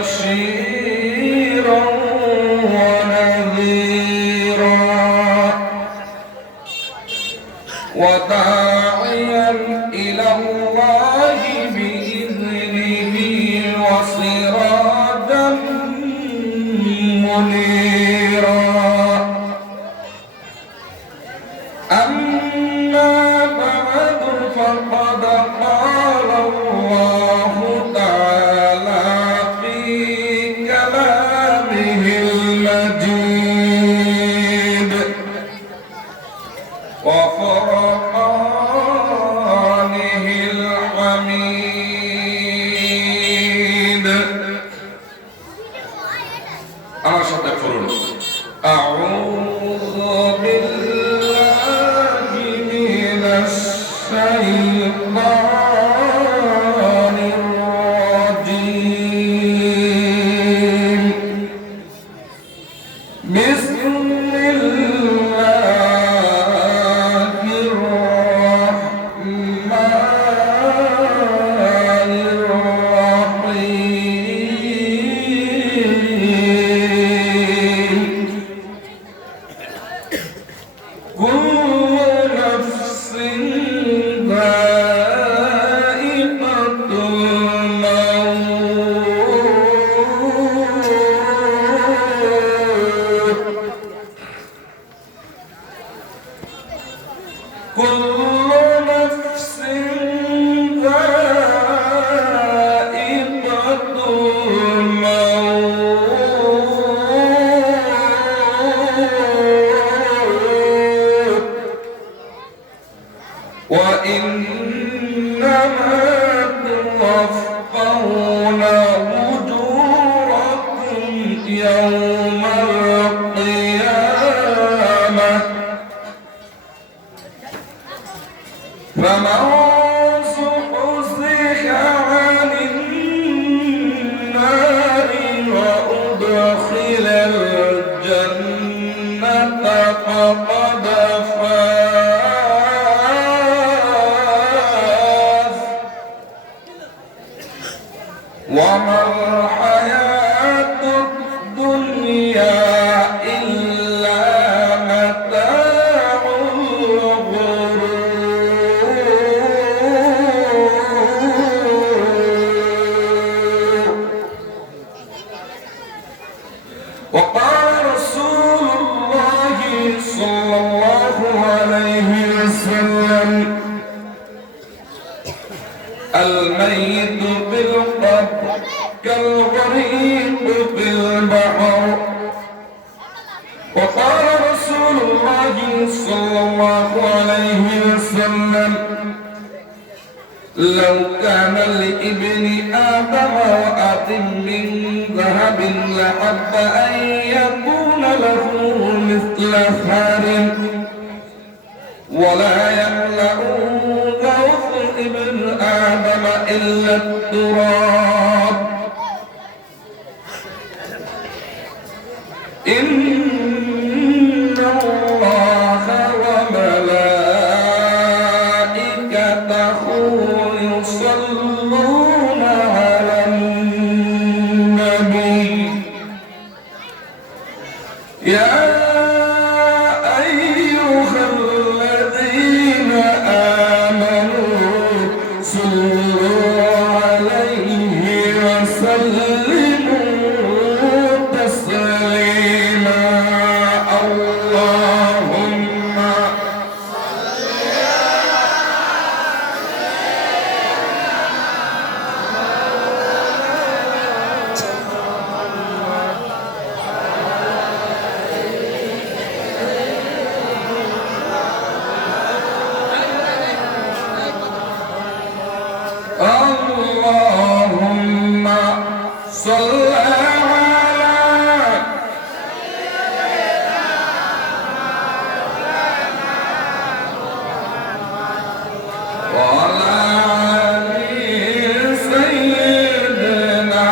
بشيرا ونذيرا وداعيا إلى الله بإذنه وسراجا منيرا أما بعد فقد قال الله تعالى في كلامه المجيد وفرقانه الحميد আমার সাথে পড়ুন أعوذ بالله من الشيطان الرجيم بسم الله الرحمن الرحيم كل نفس ذائقة الموت كل نفس ذائقة الموت وإنما توفون أجوركم يوم القيامة فمن زحزح عن النار وأدخل الجنة فقد فاز وما الحياة الدنيا إلا متاع الغرور وقال رسول الله صلى الله عليه وسلم الميت بالقبر كالغريق بالبحر وقال رسول الله صلى الله عليه وسلم لو كان لابن آدم وأب من ذهب لحب أن يكون له مثل ثار ولا يملأ غوث ابن آدم إلا التراب إن الله وملائكته يصلون على النبي يا أيها الذين آمنوا صلوا عليه وسلموا تسليما اللهم اللهم صل على وعلى آل سيدنا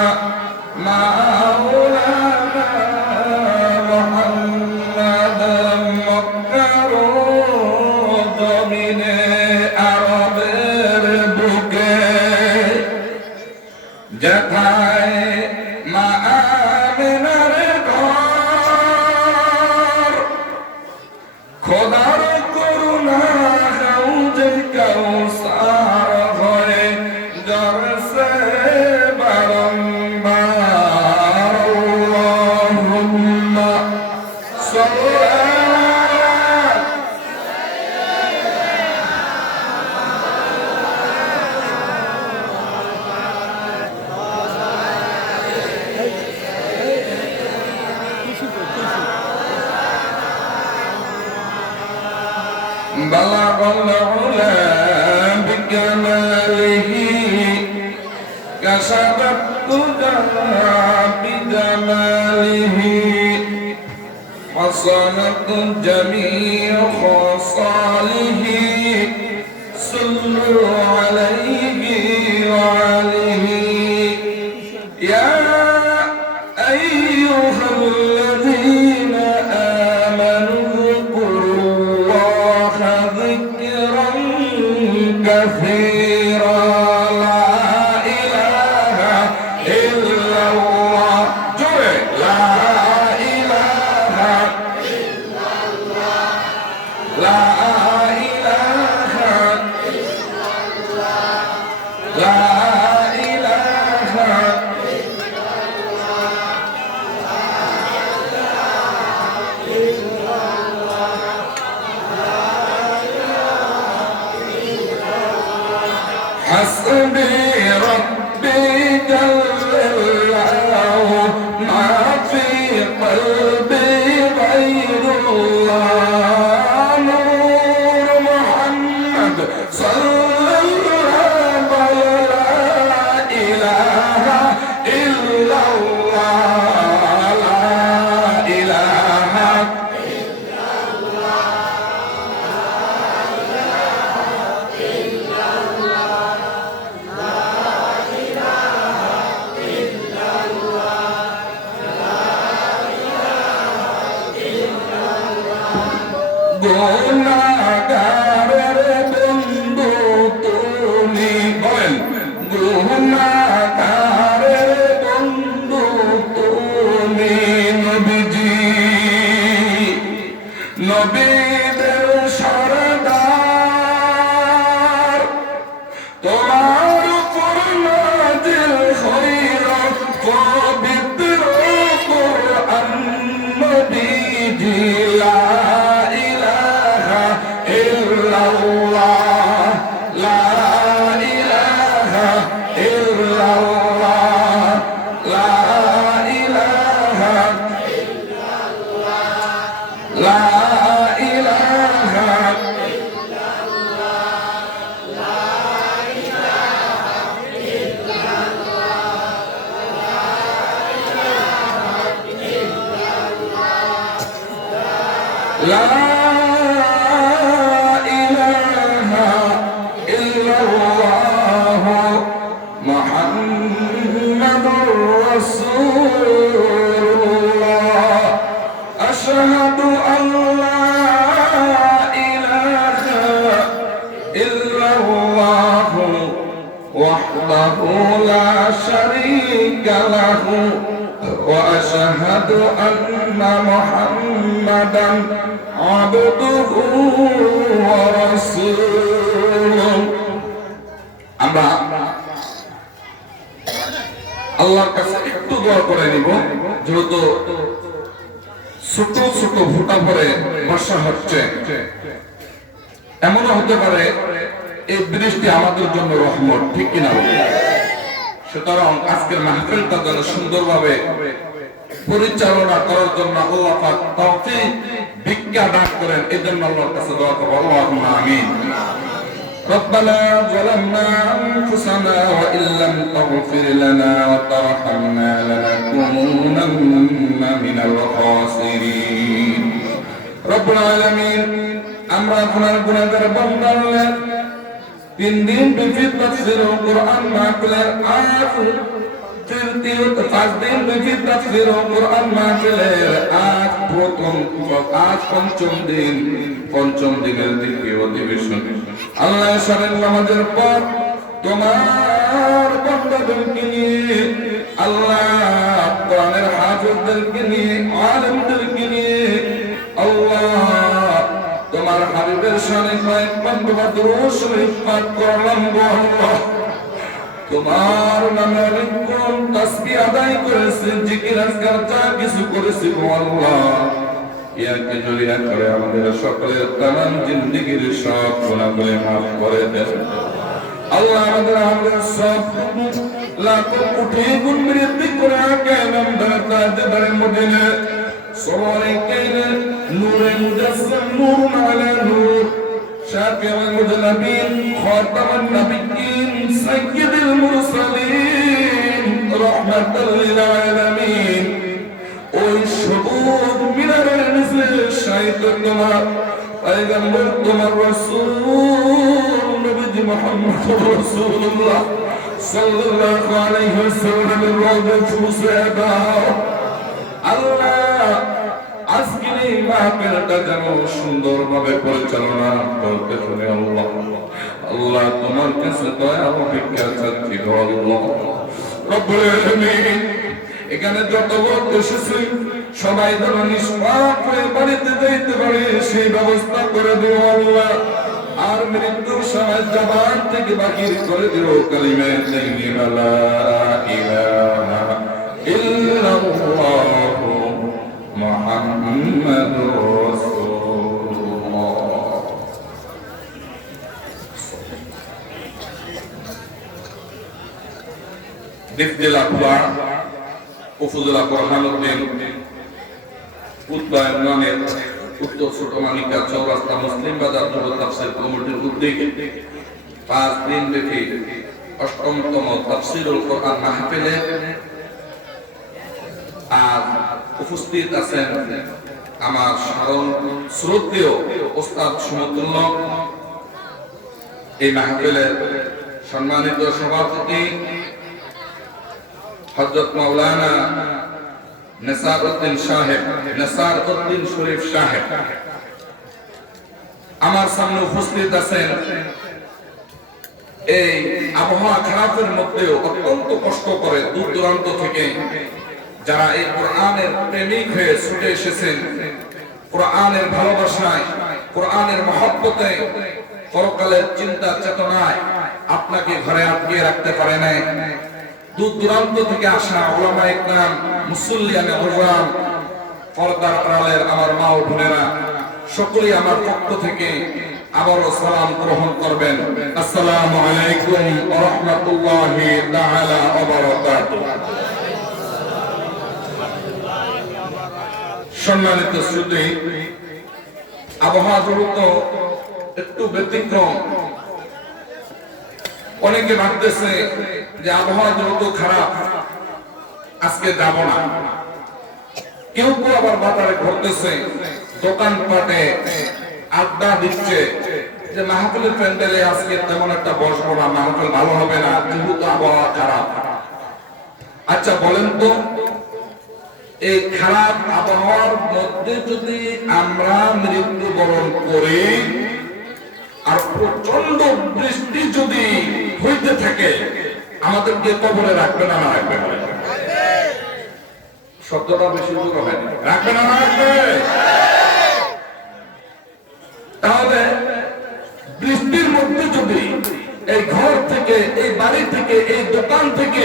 مولانا محمد مكروه من عرب বুকে যেথায় بلغ العلا بكماله كشف الدجى بجماله حصلت جميع خصاله صلوا عليه وعليه يا أيها الذين آمنوا اذكروا الله ذكرا كثيرا لا إله إلا الله لا إله إلا الله لا إله إلا الله لا إله إلا الله حسبي ربي جل الله ما في قلبي غير الله نور محمد صلى الله لا إله إلا الله لا إله إلا গুনাহগারের বন্ধু তুমি বলেন গুনাহগারের বন্ধু তুমি নবীজি নবীদের সরদার তোমার উপর নাজিল হইল পবিত্র কোরআন নবীজি লা ইলাহা ইল্লাল্লাহ লা ইলাহা ইল্লাল্লাহ লা ইলাহা ইল্লাল্লাহ লা ইলাহা لا إله إلا الله محمد رسول الله أشهد أن لا إله إلا الله وحده لا شريك له وأشهد أن محمدا عبده ورسوله আমরা আল্লাহর কাছে একটু দোয়া করে নিব যেহেতু ছোট ছোট ফোঁটা পরে বর্ষা হচ্ছে এমনও হতে পারে এই বৃষ্টি আমাদের জন্য রহমত ঠিক কিনা সুতরাং আজকের মাহফিলটা যেন সুন্দরভাবে পরিচালনা করার জন্য আল্লাহ পাক তৌফিক ভিক্ষা দান করেন এজন্য আল্লাহর কাছে দোয়া করব আল্লাহুম্মা আমিন ربنا ظلمنا أنفسنا وإن لم تغفر لنا وترحمنا لنكونن من الخاسرين رب العالمين আমরা আপনার গুনাহগার বান্দা তিন দিন ব্যাপী তাফসীর ও কোরআন মাহফিলের আয়াত পাঁচ দিন ব্যাপী তাফসীর ও কোরআন মাহফিলের আজ পঞ্চম দিনের দ্বিতীয় অধিবেশন আল্লাহ শরীর নামাজের পর তোমার বান্দাদেরকে নিয়ে আল্লাহ কোরআনের হাফেজদেরকে নিয়ে আলেমদেরকে নিয়ে আল্লাহ তোমার হাবিবের শানে কয়েক বান্দা দুরূদ শরীফ পাঠ করলাম গো আল্লাহ তোমার নামে অনেক কোন তাসবিহ আদায় করেছে জিকির আজকার যা কিছু করেছে গো আল্লাহ ইয়াকে জড়িয়ে করে আমাদের সকলের তামাম জিন্দেগীর সব গুনাহগুলো মাফ করে দেন আল্লাহ আমাদের সব লাখো কোটি গুণ বৃদ্ধি করে কেমন দাঁড়াতে মদিনা সবাই কেন নূরে মুজাসসাম নূর আলা নূর নবীন খাতামুন নবিয়্যিন সাইয়্যিদুল মুরসালিন রাহমাতাল লিল আলামিন ওই সবুজ মিনারের নিচে শায়িত তোমার পয়গম্বর তোমার রাসূল নবী মুহাম্মদ রাসূলুল্লাহ সাল্লাল্লাহু আলাইহি ওয়াসাল্লামের রওজা ফুসে দাও আল্লাহ আজকের এই মাহফিলটা যেন সুন্দরভাবে পরিচালনা করতে শুনে আল্লাহ আল্লাহ তোমার কাছে দয়া অপেক্ষা চাচ্ছি আল্লাহ রব্বুল আলামিন এখানে যত লোক এসেছে সবাই যেন নিষ্পাপ হয়ে বাড়িতে যাইতে পারে সেই ব্যবস্থা করে দিও আল্লাহ আর মৃত্যুর সময় জবান থেকে বাহির করে দিও কালিমা তাইয়্যিবা লা ইলাহা ইল্লাল্লাহু মুহাম্মাদুর রাসূলুল্লাহ। দিফজেলা পুরা উপজেলা বোরহানউদ্দিন উদ্যানের উত্তর ছোট মানিকা চৌরাস্তা মুসলিম বাজার যুব তাফসীর কমিটির উদ্যোগে 5 দিন ব্যাপী 8তম তাফসীরুল কোরআন মাহফিলে আর উপস্থিত আছেন আমার স্মরণ শ্রদ্ধেয় ওস্তাদ সমতুল্য এই মাহফিলের সম্মানিত সভাপতি হযরত মাওলানা নেসারউদ্দিন সাহেব নেসারউদ্দিন শরীফ সাহেব আমার সামনে উপস্থিত আছেন এই আবহাওয়া খারাপের মধ্যেও অত্যন্ত কষ্ট করে দূর দূরান্ত থেকে যারা এই কোরআনের প্রেমিক হয়ে ছুটে এসেছেন কোরআনের ভালোবাসায় কোরআনের মহব্বতে পরকালের চিন্তা চেতনায় আপনাকে ঘরে আটকিয়ে রাখতে পারে নাই দূর দূরান্ত থেকে আসা উলামায়ে ইকরাম মুসল্লিয়ানে ওজরাম পর্দার আড়ালের আমার মা ও বোনেরা সকলেই আমার পক্ষ থেকে আবারও সালাম গ্রহণ করবেন আসসালামু আলাইকুম ওয়া রাহমাতুল্লাহি তাআলা ওয়া বারাকাতুহু। সম্মানিত শ্রোতা আবহাওয়া জনিত একটু ব্যতিক্রম অনেকে ভাবতেছে যে আবহাওয়া যত খারাপ আজকে যাব না কেউ কেউ আবার বাজারে ঘুরতেছে দোকানপাটে আড্ডা দিচ্ছে যে মাহফিলের প্যান্ডেলে আজকে তেমন একটা বসবো না মাহফিল ভালো হবে না যেহেতু আবহাওয়া খারাপ। আচ্ছা বলেন তো এই খারাপ আবহাওয়ার মধ্যে যদি আমরা মৃত্যুবরণ করি আর প্রচন্ড বৃষ্টি যদি হইতে থাকে আমাদেরকে কবরে রাখবে না রাখবে শব্দটা বেশি দূর হবে রাখবে না রাখবে তাহলে বৃষ্টির মধ্যে যদি এই ঘর থেকে এই বাড়ি থেকে এই দোকান থেকে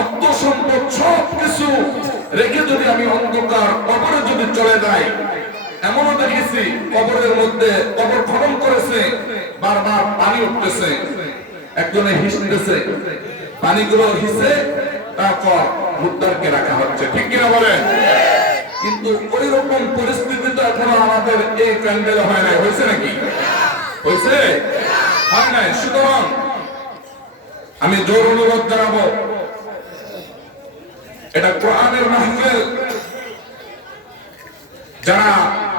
অর্থ সম্পদ সব কিছু রেখে যদি আমি অন্ধকার কবরে যদি চলে যাই এমনও দেখেছি কবরের মধ্যে কবর খনন করেছে বারবার পানি উঠতেছে একজনে হিসতেছে পানিগুলো হিসে তারপর মুদ্দারকে রাখা হচ্ছে ঠিক কিনা বলেন কিন্তু ওই রকম পরিস্থিতি তো এখনো আমাদের এই প্যান্ডেলে হয় নাই হয়েছে নাকি হয়েছে হয় নাই সুতরাং আমি জোর অনুরোধ জানাবো এটা কোরআনের মাহফিল যারা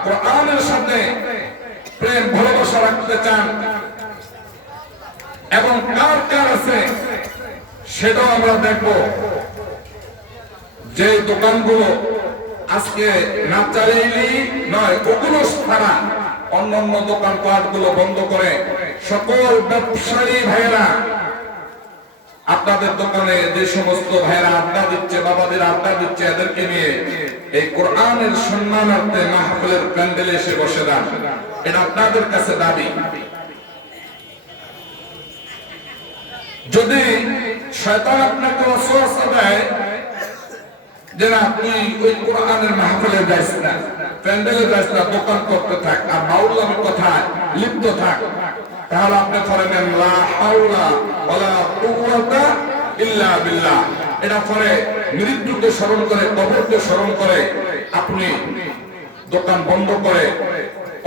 কোরআনের সাথে প্রেম ভালোবাসা রাখতে চান এবং কার কার আছে সেটাও আমরা দেখব যে দোকানগুলো আজকে না চালিয়েই নয় ওগুলো ছাড়া অন্যান্য দোকানপাট গুলো বন্ধ করে সকল ব্যবসায়ী ভাইয়েরা আপনাদের দোকানে যে সমস্ত ভাইয়েরা আড্ডা দিচ্ছে বাবাদের আড্ডা দিচ্ছে এদেরকে নিয়ে এই কোরআনের সম্মানার্থে মাহফিলের প্যান্ডেলে এসে বসে যান এটা আপনাদের কাছে দাবি। যদি শয়তান আপনাকে ওয়াসওয়াসা দেয় যে না তুই ওই কোরআনের মাহফিলে যাইস না প্যান্ডেলে যাইস না দোকান করতে থাক আর মাওলানার কথায় লিপ্ত থাক তাহলে আপনি ধরে নেন লা হাওলা ওয়ালা কুওয়াতা ইল্লা বিল্লাহ এটা পরে মৃত্যুকে স্মরণ করে কবরকে স্মরণ করে আপনি দোকান বন্ধ করে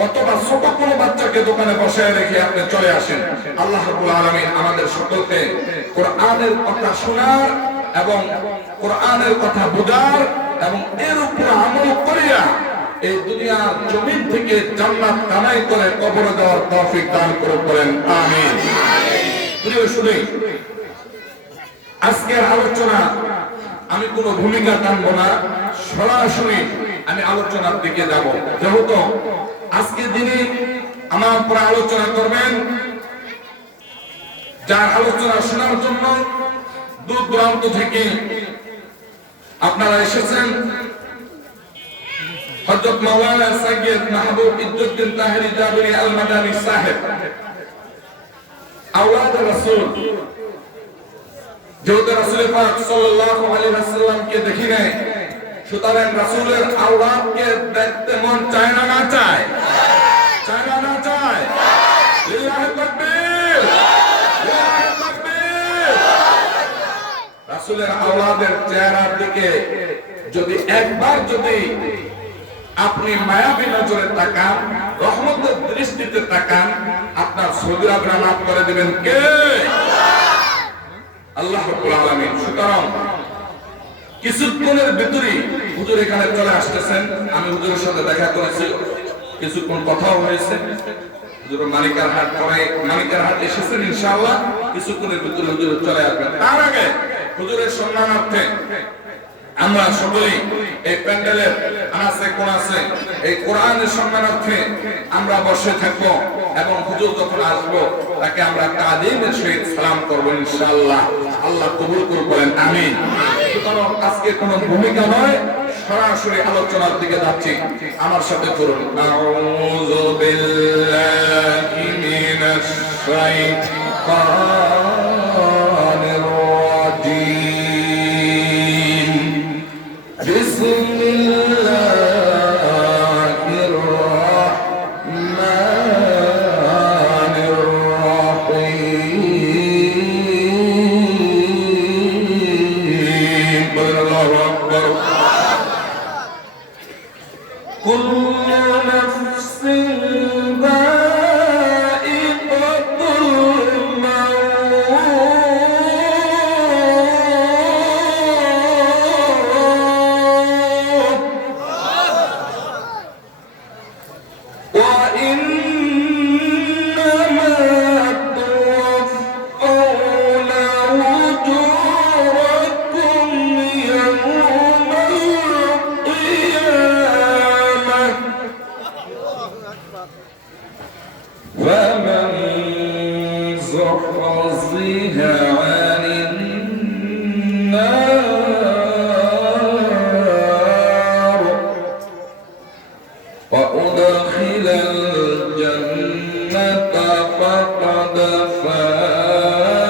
অথবা ছোট কোনো বাচ্চাকে দোকানে বসায় রেখে আপনি চলে আসেন। আল্লাহ রাব্বুল আলামিন আমাদের সকলকে কোরআনের কথা শোনার এবং কোরআনের কথা বোঝার এবং এর উপর আমল করিয়া এই দুনিয়ার জমিন থেকে জান্নাত কামাই করে কবরে দেওয়ার তৌফিক দান করুন, বলেন আমিন। প্রিয় শুধু আজকের আলোচনা আমি কোনো ভূমিকা টানবো না, সরাসরি আমি আলোচনার দিকে যাব। যেহেতু আজকে যিনি আমার উপরে আলোচনা করবেন, যার আলোচনা শোনার জন্য দূর দূরান্ত থেকে আপনারা এসেছেন, হযরত মাওলানা সৈয়দ মাহবুব ইজ্জুদ্দিন তাহেরি জাবিরি আল মাদানী সাহেব, আওলাদ রাসূল। যেহেতু রাসূল পাক সাল্লাল্লাহু আলাইহি ওয়াসাল্লামকে দেখি নাই, সুতরাং রাসূলের আওলাদকে দেখতে মন চায় না? না চায়? চায় না? না চায়? লিল্লাহি তাকবীর, লিল্লাহি তাকবীর। রাসূলের আওলাদের চেহারার দিকে যদি একবার যদি আপনি মায়াবী নজরে তাকান, রহমতের দৃষ্টিতে তাকান, আপনার সৌদিরাবরা মাফ করে দিবেন কে? আল্লাহ রাব্বুল আলামিন। সুতরাং কিছুক্ষণের ভিতরে হুজুর এখানে চলে আসতেছেন। আমি হুজুরের সাথে দেখা করেছি, কিছুক্ষণ কথাও হয়েছে। হুজুর মানিকারহাট পরে মানিকারহাট এসেছেন, ইনশাআল্লাহ কিছুক্ষণের ভিতরে হুজুর চলে আসবেন। তার আগে হুজুরের সম্মানার্থে আমরা সকলেই এই প্যান্ডেলের আনাচে কোণাচে এই কোরআনের সম্মানার্থে আমরা বসে থাকবো এবং হুজুর যখন আসবো তাকে আমরা তাজিমের সহিত সালাম করবো ইনশাআল্লাহ। আল্লাহ কবুল করুন, বলেন আমিন। সুতরাং আজকে কোনো ভূমিকা নয়, সরাসরি আলোচনার দিকে যাচ্ছি। আমার সাথে করুন, আউযু বিল্লাহি মিনাশ শাইতানির রাজীম। বিসমিল্লাহির রাহমানির রাহিম। আল্লাহু আকবার। কুল্লু নাফসিন যায়িকাতুল মাউত ওয়া ইন্নামা তুওয়াফাউনা উজুরাকুম ইয়াওমাল কিয়ামাহ فمن زحزح عن النار وأدخل الجنة فقد فاز.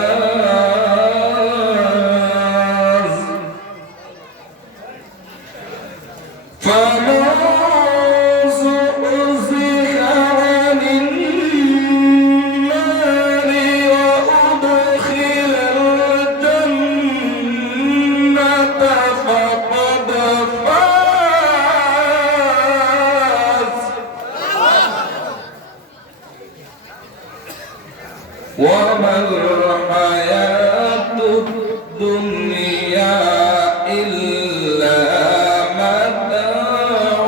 فمن زحزح عن النار وأدخل الجنة فقد فاز. وما الحياة الدنيا إلا متاع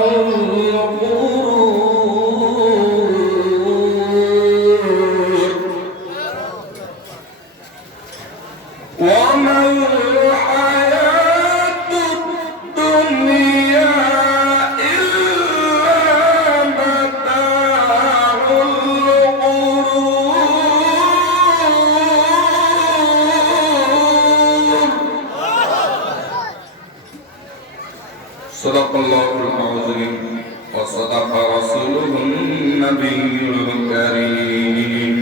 الغرور. وما الحياة الدنيا إلا متاع الغرور. صدق الله العظيم وصدق رسوله النبي الكريم.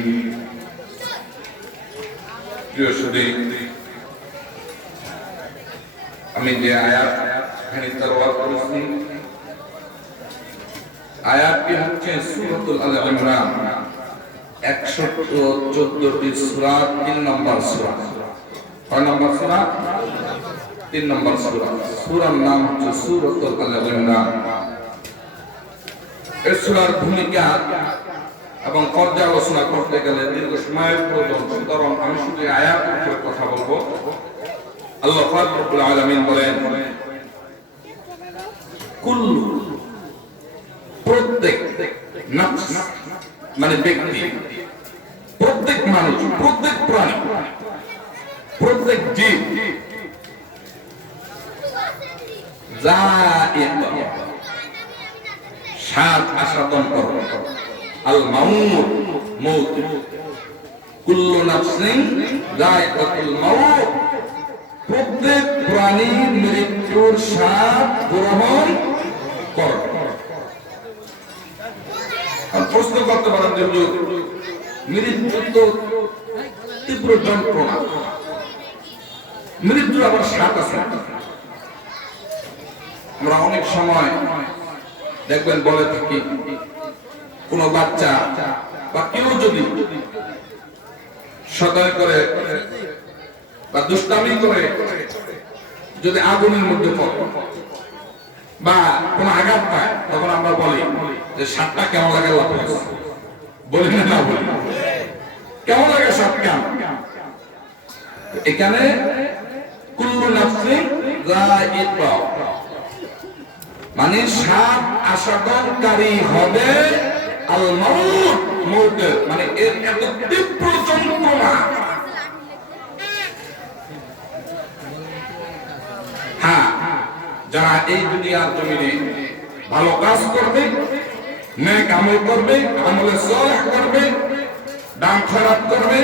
প্রিয় সুধী, আমি যে আয়াত এখানে তেলাওয়াত করেছি, আয়াতটি হচ্ছে সূরাতুল আল ইমরান 114টি সূরা, 3 নম্বর সূরা। কয় নম্বর সূরা? 3 নম্বর সূরা। সূরার নাম হচ্ছে সূরাতুল আল ইমরান। এই সূরার ভূমিকা এবং পর্যালোচনা করতে গেলে দীর্ঘ সময়ের প্রয়োজন, সুতরাং আমি শুধু আয়াতের উপরে কথা বলবো। আল্লাহ পাক রব্বুল আলামিন বলেন, কুল্লু, প্রত্যেক, নফস মানে ব্যক্তি, প্রত্যেক মানুষ, প্রত্যেক প্রাণী, প্রত্যেক জীব যায়েকা, স্বাদ আস্বাদন করবে, আল মাউত, মউত, কুল্লু নাফসিন যায়েকাতুল মাউত, প্রত্যেক প্রাণী মৃত্যুর স্বাদ গ্রহণ করবে। প্রশ্ন করতে পারেন যে মৃত্যু তো তীব্র যন্ত্রণা, মৃত্যুর আবার স্বাদ আছে। আমরা অনেক সময় দেখবেন বলে থাকি, কোন বাচ্চা বা কেউ যদি সদয় করে বা দুষ্টামি করে যদি আগুনের মধ্যে পড়ে বা কোন আঘাত পায়, তখন আমরা বলি যে স্বাদটা কেমন লাগে, বলি না, বলি কেমন লাগে স্বাদ কেমন। এখানে কুল্লু নাফসিন যায়েকা মানে স্বাদ আস্বাদনকারী হবে আল মাউত, মউতের মানে এর এত তীব্র যন্ত্রণা। হ্যাঁ, যারা এই দুনিয়ার জমিনে ভালো কাজ করবে, নেক আমল করবে, আমলে সালেহ করবে, দান খয়রাত করবে,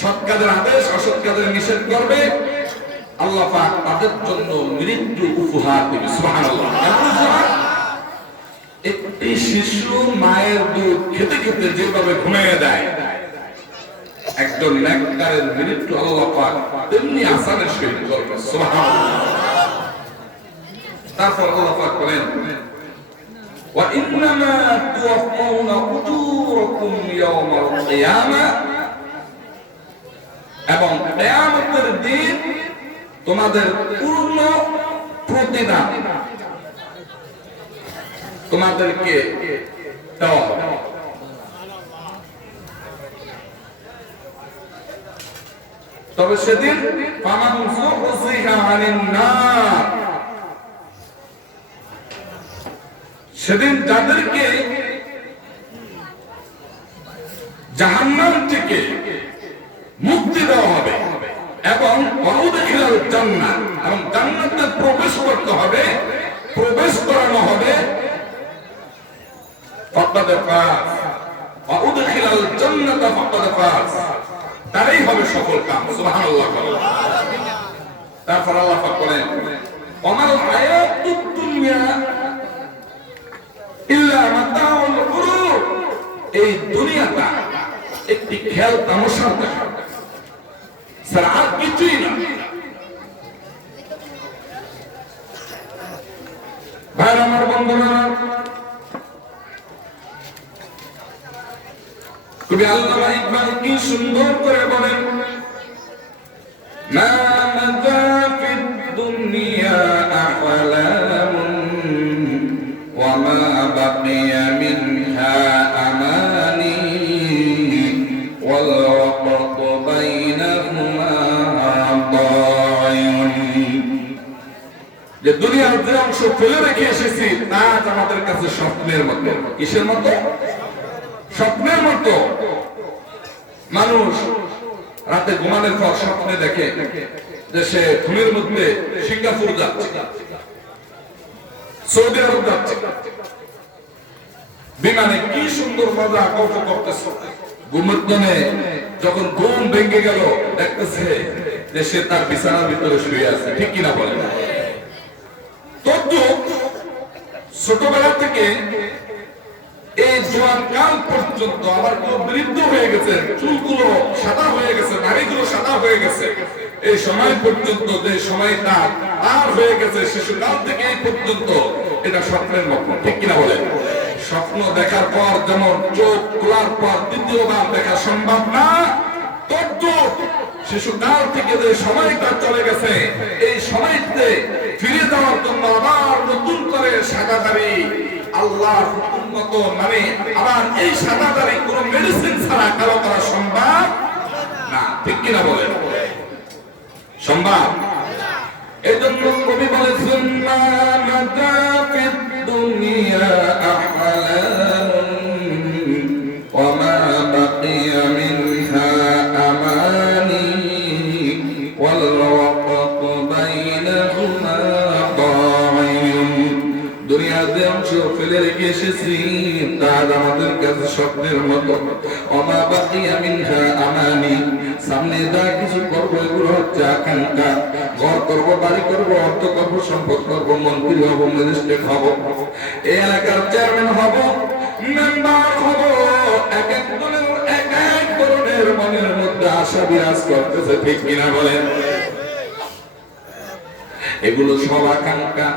সৎ কাজের আদেশ অসৎ কাজের নিষেধ করবে, আল্লাহ পাক তাদের জন্য মৃত্যু উপহার দেবে। সুবহানাল্লাহ। একটি শিশু মায়ের দুধ খেতে খেতে যেভাবে ঘুমিয়ে দেয়, একজন নেককারের মৃত্যু আল্লাহ পাক তেমনি আসানের সহিত করবে। সুবহানাল্লাহ। তারপর আল্লাহ পাক বলেন, ওয়া ইন্নামা তুওয়াফাউনা উজুরাকুম ইয়াওমাল কিয়ামাহ, এবং কিয়ামতের দিন তোমাদের পূর্ণ প্রতিদান তোমাদেরকে দেওয়া হবে। তবে সেদিন ফামান যুহজিহা আনিন নার, সেদিন যাদেরকে জাহান্নাম থেকে মুক্তি দেওয়া হবে এবং ওয়াউদখিলাল জান্নাত, এবং জান্নাতে প্রবেশ করতে হবে, প্রবেশ করানো হবে, ফাকাদ ফাজ, ওয়াউদখিলাল জান্নাত ফাকাদ ফাজ, তারই হবে সফল কাম। সুবহানাল্লাহ। তারপর আল্লাহ পাক বলেন, ওমাল হায়াতুদ দুনিয়া ইল্লা মাতাউল গুরুর, এই দুনিয়াটা একটি খেল তামাশার দেখা, স্যার আর কিছুই না। ভাইরা আমার, বন্ধুরা, কবি আল্লামা ইকবাল কি সুন্দর করে বলেন, মা মাযা ফিদ দুনিয়া আহলামুন ওয়া মা বাকিয়া মিনহা আমানি ওয়াল ওয়াকতু বাইনাহুমা দায়ুন। যে দুনিয়ার যে অংশ ফেলে রেখে এসেছি তা আমাদের কাছে স্বপ্নের মতো। কিসের মতো? স্বপ্নের মতো। মানুষ রাতে ঘুমানোর পর স্বপ্নে দেখে যে সে ঘুমের মধ্যে সিঙ্গাপুর যাচ্ছে, সৌদি আরব যাচ্ছে, বিমানে কি সুন্দর মজা গল্প করতেছে। ঘুমের জন্য যখন ঘুম ভেঙে গেল, দেখতেছে যে সে তার বিছানার ভিতরে শুয়ে আছে। ঠিক কিনা বলেন? ছোটবেলা থেকে এই জোয়ান কাল পর্যন্ত, আবার কেউ বৃদ্ধ হয়ে গেছে, চুলগুলো সাদা হয়ে গেছে, দাড়িগুলো সাদা হয়ে গেছে, এই সময় পর্যন্ত যে সময়টা পার হয়ে গেছে শিশুকাল থেকে এই পর্যন্ত, এটা স্বপ্নের মতো। ঠিক কিনা বলেন? স্বপ্ন দেখার পর যেমন চোখ খোলার পর দ্বিতীয়বার দেখা সম্ভব না, তদ্রূপ শিশুকাল থেকে যে সময়টা চলে গেছে, এই সময়তে ফিরে যাওয়ার জন্য আবার নতুন করে সাদা দাড়ি, আল্লাহর হুকুম উন্নত, মানে আবার এই সাদা দাড়ি কোনো মেডিসিন ছাড়া কালো করা সম্ভব না, ঠিক কিনা বলেন? সম্ভব? এই জন্য কবি বলেছেন মা মাতা ফিদ দুনিয়া আহলাম ওয়া মা বাকিয়া মিনহা আমানি ওয়াল ওয়াকতু বাইনাহুমা দাইয়ুন। দুনিয়াতে অংশ ফেলে রেখে এসেছি, তার আমাদের কাছে স্বপ্নের মতো। ওয়া মা বাকিয়া মিনহা আমানি, সামনে যা কিছু করবো এগুলো হচ্ছে আকাঙ্ক্ষা। ঘর করবো, বাড়ি করবো, অর্থ করবো, সম্পদ করবো, মন্ত্রী হবো, ম্যাজিস্ট্রেট হবো, এই এলাকার চেয়ারম্যান হবো, মেম্বার হবো। এক এক দলের এক এক ধরনের মনের মধ্যে আশা বিরাজ করতেছে, ঠিক কিনা বলেন? এগুলো সব আকাঙ্ক্ষা।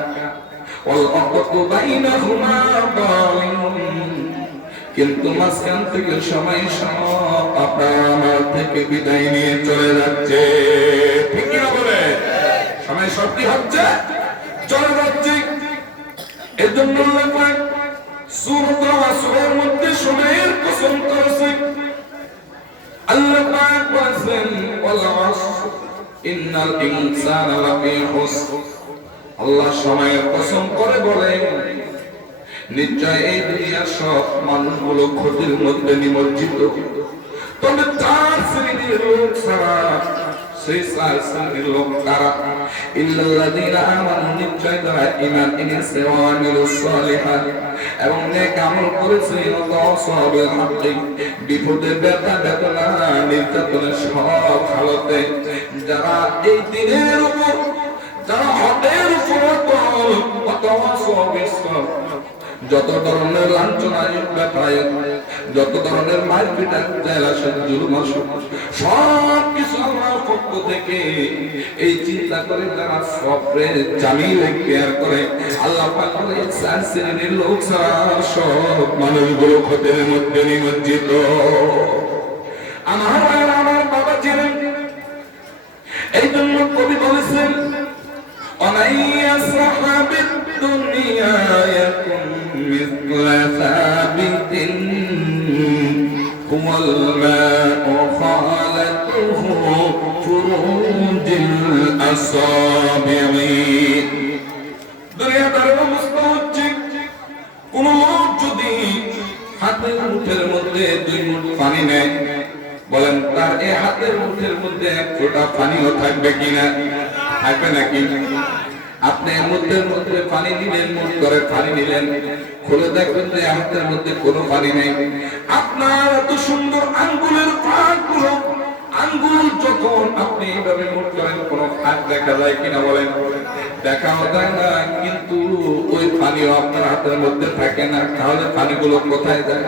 কিন্তু মাঝখান থেকে সময় সব আপনার আমার থেকে বিদায় নিয়ে চলে যাচ্ছে, ঠিক কিনা বলে? সময় সব কি হচ্ছে? চলে যাচ্ছে। এর জন্য সূরা আসরের মধ্যে সময়ের কসম করেছে। আল্লাহ পাক বলেছেন ওয়াল আসর ইন্নাল ইনসানা লাফি খুসর। আল্লাহ সময়ের কসম করে বলেন নিশ্চয় এই দুনিয়ার সব মানুষগুলো ক্ষতির মধ্যে নিমজ্জিত। তবে চার শ্রেণীর লোক ছাড়া, সেই চার শ্রেণীর লোক কারা? ইল্লাল্লাযীনা আমানু, নিশ্চয় তারা ঈমান এনেছে, ওয়া আমিলুস সালিহাত, এবং নেক আমল করেছে, ওয়া তাওয়াসাউ বিল হাক্কি, বিপদে ব্যথা বেদনা নির্যাতনের সব হালতে যারা এই দিনের উপর, যারা হকের উপর অটল, ওয়া তাওয়াসাউ বিস সবর, যত ধরনের লাঞ্ছনা ব্যথায়, যত ধরনের মারপিট জুলুম সব কিছু আমার পক্ষ থেকে এই চিন্তা করে যারা সবরে জামিল এখতিয়ার করে, আল্লাহ পাক বলে চার শ্রেণীর লোক ছাড়া সব মানুষগুলো ক্ষতির মধ্যে নিমজ্জিত। আমার বাবা ছিলেন, এই জন্য কবি বলেছেন অনাইয়া সাহাবিদ দুনিয়া ইয়াকুম মিসলা সাবিতিন হুয়াল মাউ খালাতুহু ফুরুজিল আসাবিঈ। দুনিয়াদার অবস্থা হচ্ছে, কোন লোক যদি হাতের মুঠের মধ্যে 2 মুঠ পানি নেয়, বলেন তার এই হাতের মুঠের মধ্যে 1 ফোঁটা পানিও থাকবে কিনা? থাকবে নাকি? আপনি মুঠের মধ্যে পানি নিলেন, মুঠ করে পানি নিলেন, খুলে দেখবেন যে হাতের মধ্যে কোনো পানি নেই। আপনার এত সুন্দর আঙ্গুলের ফাঁকগুলো, আঙ্গুল যখন আপনি এইভাবে মুঠ করেন, কোনো ফাঁক দেখা যায় কিনা বলেন? দেখাও যায় না, কিন্তু ওই পানিও আপনার হাতের মধ্যে থাকে না। তাহলে পানিগুলো কোথায় যায়?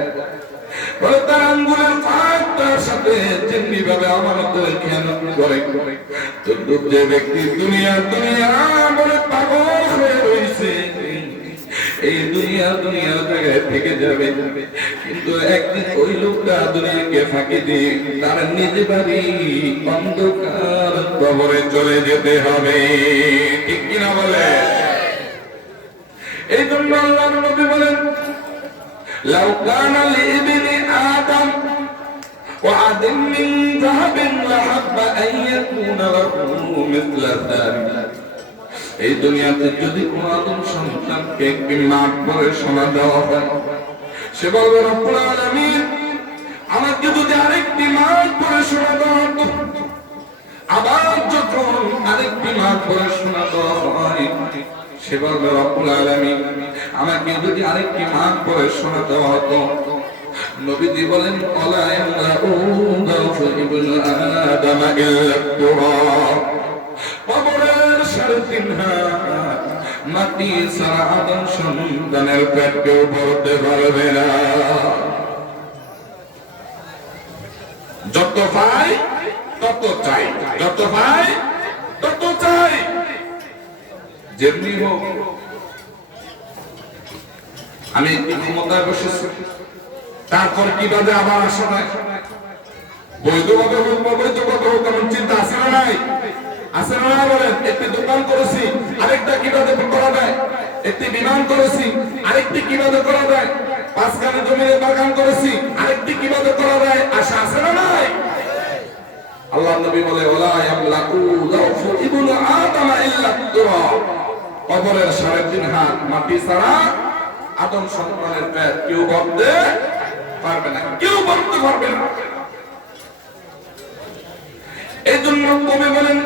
বলে তার আঙ্গুলের ফাঁকটার সাথে যেমনি ভাবে আমানতের খেয়ানত করে, তো যে ব্যক্তি দুনিয়া দুনিয়া বলে পাগল হয়ে রয়েছে, এই দুনিয়ার জায়গায় থেকে যাবে, কিন্তু একদিন ওই লোকটা দুনিয়াকে ফাঁকি দিয়ে তার নিজে বাড়ি অন্ধকার কবরে চলে যেতে হবে, ঠিক কিনা বলে? এই জন্য আল্লাহর নবী বলেন লাউ কানা লিইবনি আদম ওয়া'দিন মিন যাহাবিন লাহাব্বা আন ইয়াকুনা লাহু মিসলা যালিক। এই দুনিয়াতে যদি কোন আদম সন্তানকে একটি মাঠ করে সোনা দেওয়া হয়, সে বলবে রব্বুল আলামিন আমাকে যদি আরেকটি মাঠ করে সোনা দেওয়া হতো। আবার যখন আরেকটি মাঠ করে সোনা দেওয়া হয়, সে বলবে রব্বুল আলামিন আমাকে যদি আরেকটি মাঠ করে সোনা দেওয়া হতো। নবীজি বলেন ওয়ালা ইয়ামলাউ দাফু ইবনু আদম ইল্লা তুরাব, কবরের 3.5 হাত মাটি ছাড়া আদম সন্তানের পেট কেউ ভরতে পারবে না। যত পাই তত চাই, যত পাই তত চাই, যেমনি হোক। আমি ক্ষমতায় বসেছি, তারপর কি বাজে আমার আসা নাই, বৈধভাবে হোক অবৈধভাবে হোক, এমন চিন্তা আছে না নাই? আছে না নাই বলেন? একটি দোকান করেছি, আরেকটা কিভাবে করা যায়, একটি একটি বিমান করেছি, আরেকটি কিভাবে করা যায়, 5 খানা জমির বাগান করেছি, আরেকটি কিভাবে করা যায়, আশা আছে না নাই? আল্লাহ নবী বলে ওলা ইয়ামলাকু লাউফু ইবনু আদম ইল্লা তুরাব, কবরের 3.5 হাত মাটি ছাড়া আদম সন্তানের পেট কেউ ভরতে পারবে না, কেউ ভরতে পারবে না। এই জন্য কবি বলেন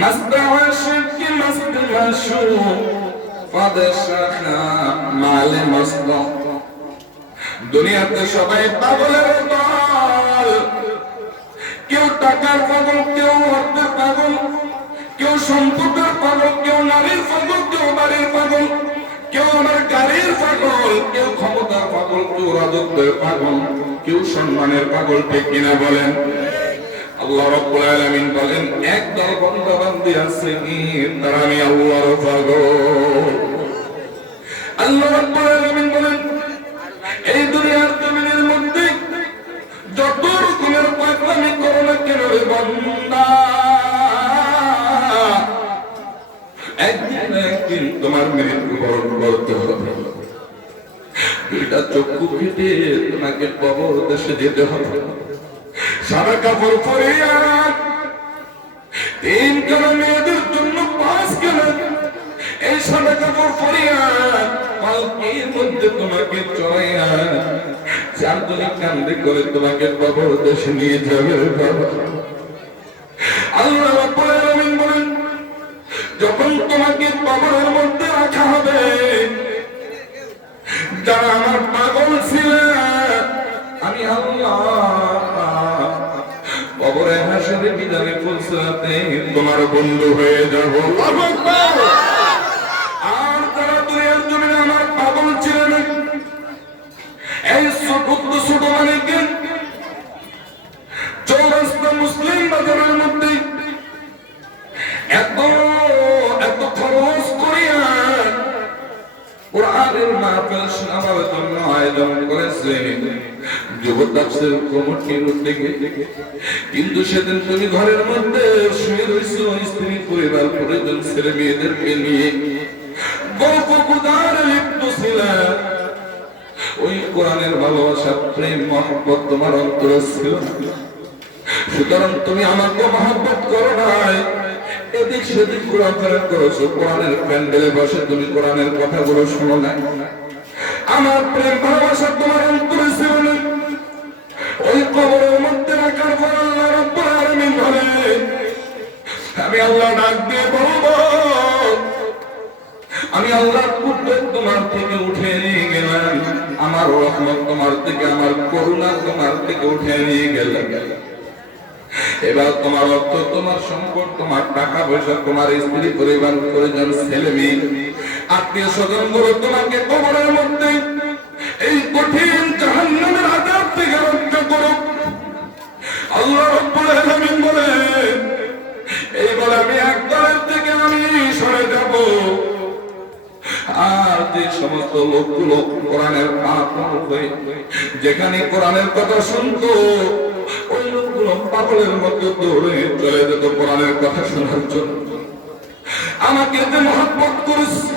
মাসদাওয়া শিরকি মাসদাশু ফাদশাখা মালে মাসদা, দুনিয়াতে সবাই পাগলের দল, কেউ টাকার পাগল, কেউ অর্থের পাগল, কেউ সম্পদের পাগল, কেউ নারীর পাগল, কেউ বাড়ির পাগল, কেউ আমার গাড়ির পাগল, কেউ ক্ষমতার পাগল, কেউ রাজত্বের পাগল, কেউ সম্মানের পাগল, ঠিক কিনা বলেন? আল্লাহ রাব্বুল আলামিন বলেন একদল বান্দা বান্দি আছে তারা আমি আল্লাহর পাগল। আল্লাহ রাব্বুল আলামিন বলেন এই দুনিয়ার জমিনের মধ্যে যত রকমের পাগলামি করো না কেন রে বান্দা, একদিন তোমার মৃত্যুবরণ করতে হবে। 2টা চক্ষু কেটে তোমাকে কবর দেশে যেতে হবে। সাদা কাপড় পরিয়া 3 খানা মেয়েদের জন্য 5 খানা এই সাদা কাপড় পরিয়া পালকির মধ্যে তোমাকে চড়াইয়া চারজনে কান্দে করে তোমাকে কবর দেশে নিয়ে যাবে বাবা। আল্লাহ রাব্বুল আলামিন বলেন যখন তোমাকে কবরের মধ্যে রাখা হবে, যারা আমার পাগল ছিল আমি আল্লাহ কবরে হাসরে বিদারে ফুলসাতে তোমার বন্ধু হয়ে যাব। আর তারা দুনিয়ার জমিনে আমার পাগল ছিলেন, এই ছোট ছোট মালিককে চৌরাস্তা মুসলিম বাজারের মধ্যে এত এত খরচ করিয়া কোরআনের মাহফিল শোনাবার জন্য আয়োজন করেছে যুবক তাফসীর কমিটির উদ্যোগে, কিন্তু সেদিন তুমি ঘরের মধ্যে শুয়ে রইছো স্ত্রী পরিবার পরিজন ছেলে মেয়েদেরকে নিয়ে গল্প গুজবে লিপ্ত ছিলে। ওই কোরআনের ভালোবাসা প্রেম মহব্বত তোমার অন্তরে ছিল, সুতরাং তুমি আমাকে মহব্বত করো নাই, এদিক সেদিক ঘোরাফেরা করেছো, কোরআনের প্যান্ডেলে বসে তুমি কোরআনের কথাগুলো শোনো নাই। আমার প্রেম ভালোবাসা তোমার অন্তরে ছিল না। ওই কবরের মধ্যে রাখার পর আল্লাহ রাব্বুল আলামিন বলে আমি আল্লাহ ডাক দিয়ে বলবো আমি আল্লাহর কুদরত তোমার থেকে উঠে নিয়ে গেলাম, আমার রহমত তোমার থেকে, আমার করুণা তোমার থেকে উঠে নিয়ে গেলাম। এবার তোমার অর্থ, তোমার সম্পদ, তোমার টাকা পয়সা, তোমার স্ত্রী পরিবার পরিজন ছেলে মেয়ে আত্মীয় স্বজন গুলো তোমাকে কবরের মধ্যে এই কঠিন জাহান্নামের আযাব থেকে রক্ষা করো। আল্লাহ রাব্বুল আলামিন বলে এইবার আমি একদলের থেকে আমি সরে যাব, আর যে সমস্ত লোকগুলো কোরআনের পাগল হয়ে যেখানে কোরআনের কথা শুনতো ওই লোকগুলো পাগলের মতো দৌড়ে চলে যেত কোরআনের কথা শোনার জন্য। আমাকে যে মহব্বত করেছে,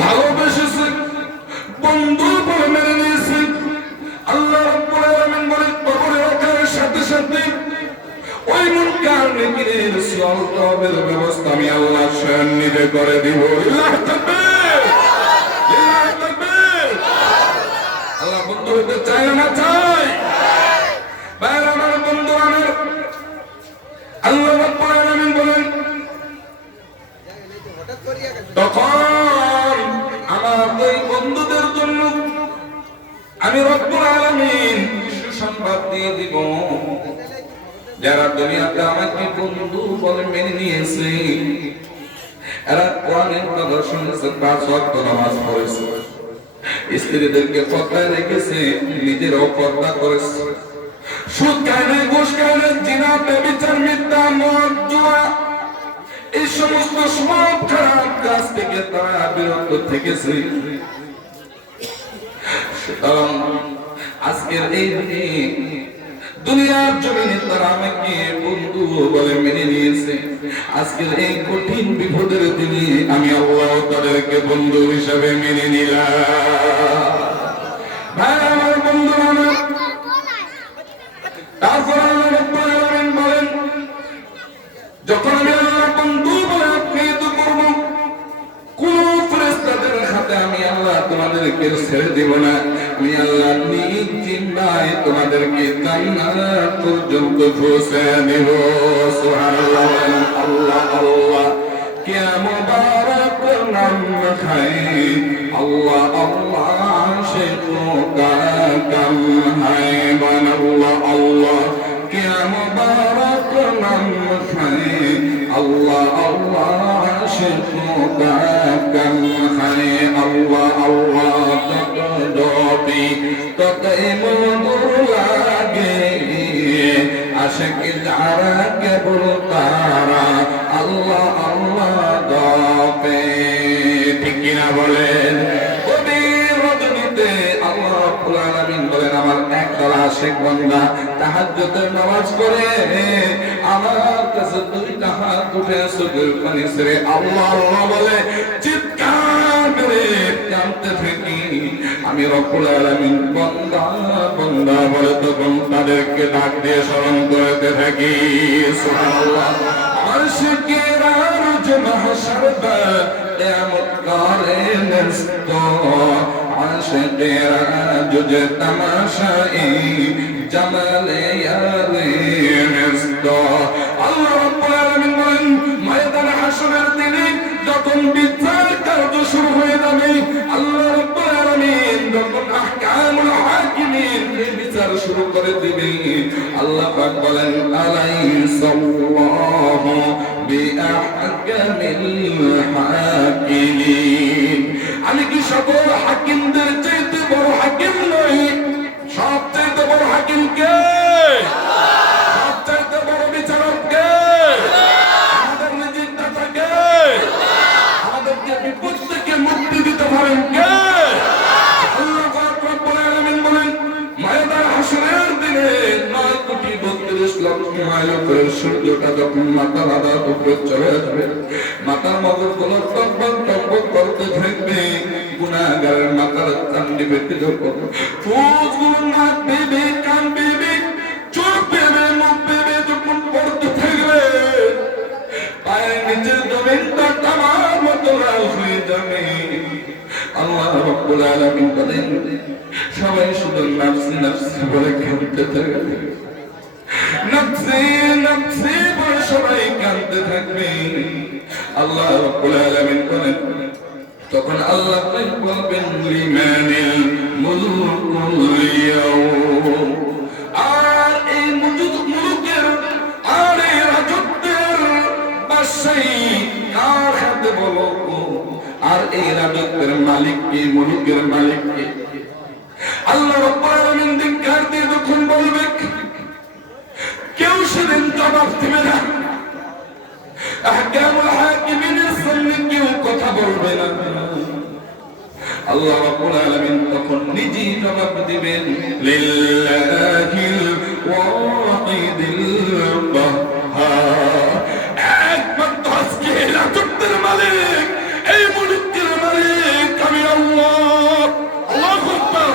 ভালোবেসেছে, বন্ধু বলে মেনে নিয়েছে, আল্লাহ রাব্বুল আলামিন বলে কবরে রাখার সাথে সাথে ওই মুনকার নেকিরের সওয়াবের ব্যবস্থা আমি আল্লাহ স্বয়ং নিজে করে দিব। আল্লাহু তাকবীর, আল্লাহু তাকবীর। আল্লাহ বন্ধু হতে চায় না চায়? বাইরে আমার বন্ধু আমার আল্লাহ রাব্বুল আলামিন বলেন তখন আমার ওই বন্ধুদের জন্য আমি রব্বুল আলামিন সুসংবাদ দিয়ে দিব, যারা দুনিয়াতে আমাকে বন্ধু বলে মেনে নিয়েছে, এরা কোরআনের কথা শুনেছে, 5 ওয়াক্ত নামাজ পড়েছে, স্ত্রীদেরকে পর্দায় রেখেছে, নিজেরাও পর্দা করেছে, সুদ খায় না, ঘুষ খায় না, জিনা, ব্যভিচার, মিথ্যা, মদ, জুয়া এই সমস্ত সব খারাপ কাজ থেকে তারা বিরত থেকেছে। সুতরাং আজকের এই দিনে দুনিয়ার জমিনে তারা আমাকে বন্ধু বলে মেনে নিয়েছে। আজকের এই কঠিন বিপদের দিনে আমি আল্লাহ তাদেরকে বন্ধু হিসাবে মেনে নিলাম। ভাই আমার বন্ধু আমার, তারপর বলেন যখন আমি আল্লাহ বন্ধু বলে আপ্যায়িত করবো, কোন ফেরেশতাদের হাতে আমি আল্লাহ তোমাদেরকে ছেড়ে দেব না। আমি আল্লাহ নিজ জিম্মায় তোমাদেরকে জান্নাত পর্যন্ত পৌঁছে দেব। সুবহানাল্লাহ, আল্লাহ আল্লাহ क्या मुबारक नाम है, अल्लाह अल्लाह आशिकों का कम है। बन अल्लाह अल्लाह क्या मुबारक नाम है, अल्लाह अल्लाह आशिकों का कम है। अल्लाह अल्लाह तक डोबी तो कई मधुर लागे, आशिक जारा के बुलतारा अल्लाह अल्लाह गावे। ठीक किना बोलेन? গভীর রজনীতে আল্লাহ রাব্বুল আলামিন বলেন আমার একদল আশিক বান্দা তাহাজ্জুদের নামাজ পড়ে আমার কাছে দুইটা হাত উঠে চোখের পানি ছেড়ে আল্লাহ আল্লাহ বলে চিৎকার করে কাঁদতে থাকি। আমি রব্বুল আলামিন বান্দা বান্দা বলে তখন তাদেরকে ডাক দিয়ে স্মরণ করতে থাকি। সুবহানাল্লাহ। আশিকেরা রোজ মাহশরবা কিয়ামত করে নস্ত, আশিকেরা জুজ তামাশাই জামালে ইয়ারে নস্ত। আল্লাহ রাব্বুল আলামিন বলেন ময়দান হাশরের দিনে যখন বিচার কার্য শুরু হয়ে যাবে, আল্লাহ রাব্বুল আলামিন যখন আহকামুল হাকিমিন বিচার শুরু করে দিবে, আল্লাহ পাক বলেন আলাইসাল্লাহু বিআহকামিল হাকিমিন। আমি কি সকল হাকিমদের চাইতে বড় হাকিম নই? সবচাইতে বড় হাকিম কে? সবচাইতে বড় বিচারক কে? আমাদের নিজের দাতা কে? আমাদেরকে বিপদ থেকে মুক্তি দিতে পারেন কে? আল্লাহ পাক রব্বুল আলামিন বলেন ময়দান হাশরের দিনে 9,32,00,000 মাইল করে সূর্যটা যখন মাথার আধা উপরে চলে আসবে, মাথার মগজগুলো টকবক টকবক করতে থাকবে। গুনাহগারের মাথার চান্দি বেঁধে যখন ফুসগুলো নাক বেবে কান বেবে চোখ বেবে মুখ বেবে যখন পড়তে থাকবে, পায়ের নিচের জমিনটা তামার মতো লাল হয়ে যাবে। আল্লাহ রাব্বুল আলামিন বলেন সবাই শুধু নাফসি নাফসি বলে কাঁদতে থাকবে, নাফসি নাফসি বলে সবাই কাঁদতে থাকবে। আল্লাহ রাব্বুল আলামিন বলেন তখন আল্লাহ বলবেন লিমানিল মুলকুল ইয়াউম, আর এই মুলুকের আর এই রাজত্বের বাদশাহী কার হাতে বলো? আর এই রাজত্বের মালিক কে? মুলুকের মালিক কে? আল্লাহ রাব্বুল আলামিন ধিক্কার দিয়ে যখন বলবে কেউ সেদিন জবাব দিবে না। আহকামুল হাকিমিনের সামনে কেউ কথা বলবে না। আল্লাহ রাব্বুল আলামিন তখন নিজেই জবাব দিবেন লিল্লাহিল ওয়াহিদিল কাহ্হার। একমাত্র আজকে রাজত্বের মালিক, এই মুলুকের মালিক আমি আল্লাহ। আল্লাহু আকবার।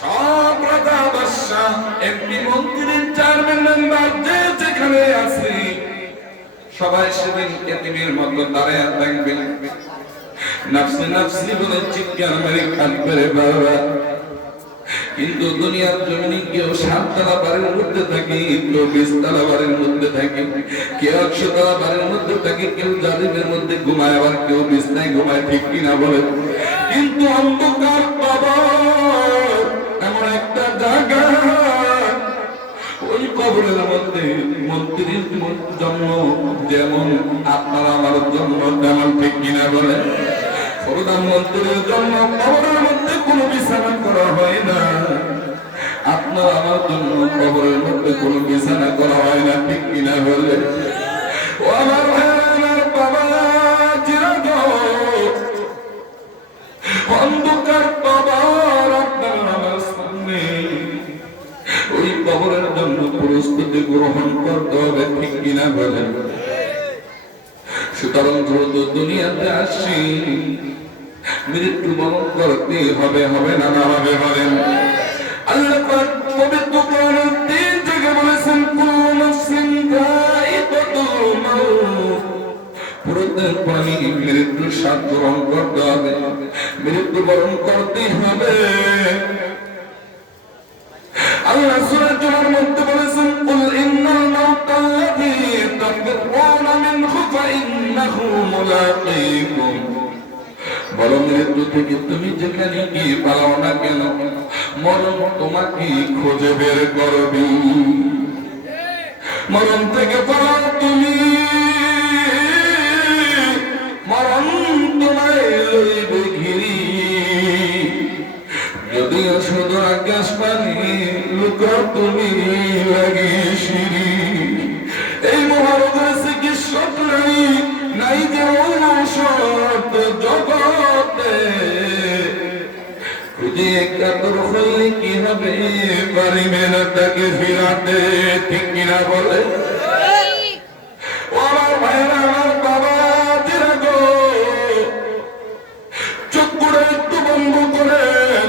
সব রাজা বাদশা এমপি মন্ত্রী চেয়ারম্যান মেম্বার যে যেখানে আছে সবাই সেদিন এতিমের মতো দাঁড়ায় থাকবেন, নাফসি নাফসি বলে চিৎকার মেরে কাঁদবে বাবা। কিন্তু দুনিয়ার জমিনে কেউ 7 তলা বাড়ির মধ্যে থাকে, কেউ 20 তলা বাড়ির মধ্যে থাকে, কেউ 100 তলা বাড়ির মধ্যে থাকে, কেউ জালিমের মধ্যে ঘুমায়, আবার কেউ বিছনায় ঘুমায়। ঠিক কিনা বলে? কিন্তু অন্ধকার বাবা এমন একটা জায়গা, ওই কবরের মধ্যে মন্ত্রীর জন্ম যেমন আপনার আমার জন্ম তেমন। ঠিক কিনা বলে? প্রধানমন্ত্রীর জন্য কবরের মধ্যে কোনো বিছানা করা হয় না, আপনার আমার জন্য কবরের মধ্যে কোনো বিছানা করা হয় না। ঠিক কিনা বলে? ও আমার ভাইয়ের বাবা চিরাগ অন্ধকার বাবার আপনার আমার সামনে ওই কবর সুতরাং দ্রুত দুনিয়াতে আসি, মৃত্যু বরণ করতে হবে, হবে না না হবে বলেন? আল্লাহ পাক পবিত্র কোরআনের 3 থেকে বলেছেন কুল্লু নাফসিন যায়িকাতুল মাউত, প্রত্যেক প্রাণী মৃত্যুর স্বাদ গ্রহণ করতে হবে, মৃত্যু বরণ করতেই হবে। আল্লাহ সূরা জুমার মধ্যে বলেছেন কুল ইন্নাল মাউতাল্লাযী তাফিরুনা মিনহু ফাইন্নাহু মুলাকীকুম, বলো মৃত্যু থেকে তুমি যেখানে কি পালাও না কেন, মরণ তোমাকে খুঁজে বের করবে। মরণ থেকে পালাও তুমি, মরণ তোমায় লইবে ঘিরি। যদিও শুধু আকাশ পানি লুকাও তুমি লাগে সিঁড়ি। এই মহারোগের চিকিৎসক নাই, নাই যে ঔষধ জগতে, খুঁজে কাতর হইলে কি হবে, পারিবে না তাকে ফিরাতে, ঠিক কিনা বলে? ও আমার ভাইরা, আমার বাবা দিরা গো, চোখ করে একটু বন্ধ করেন।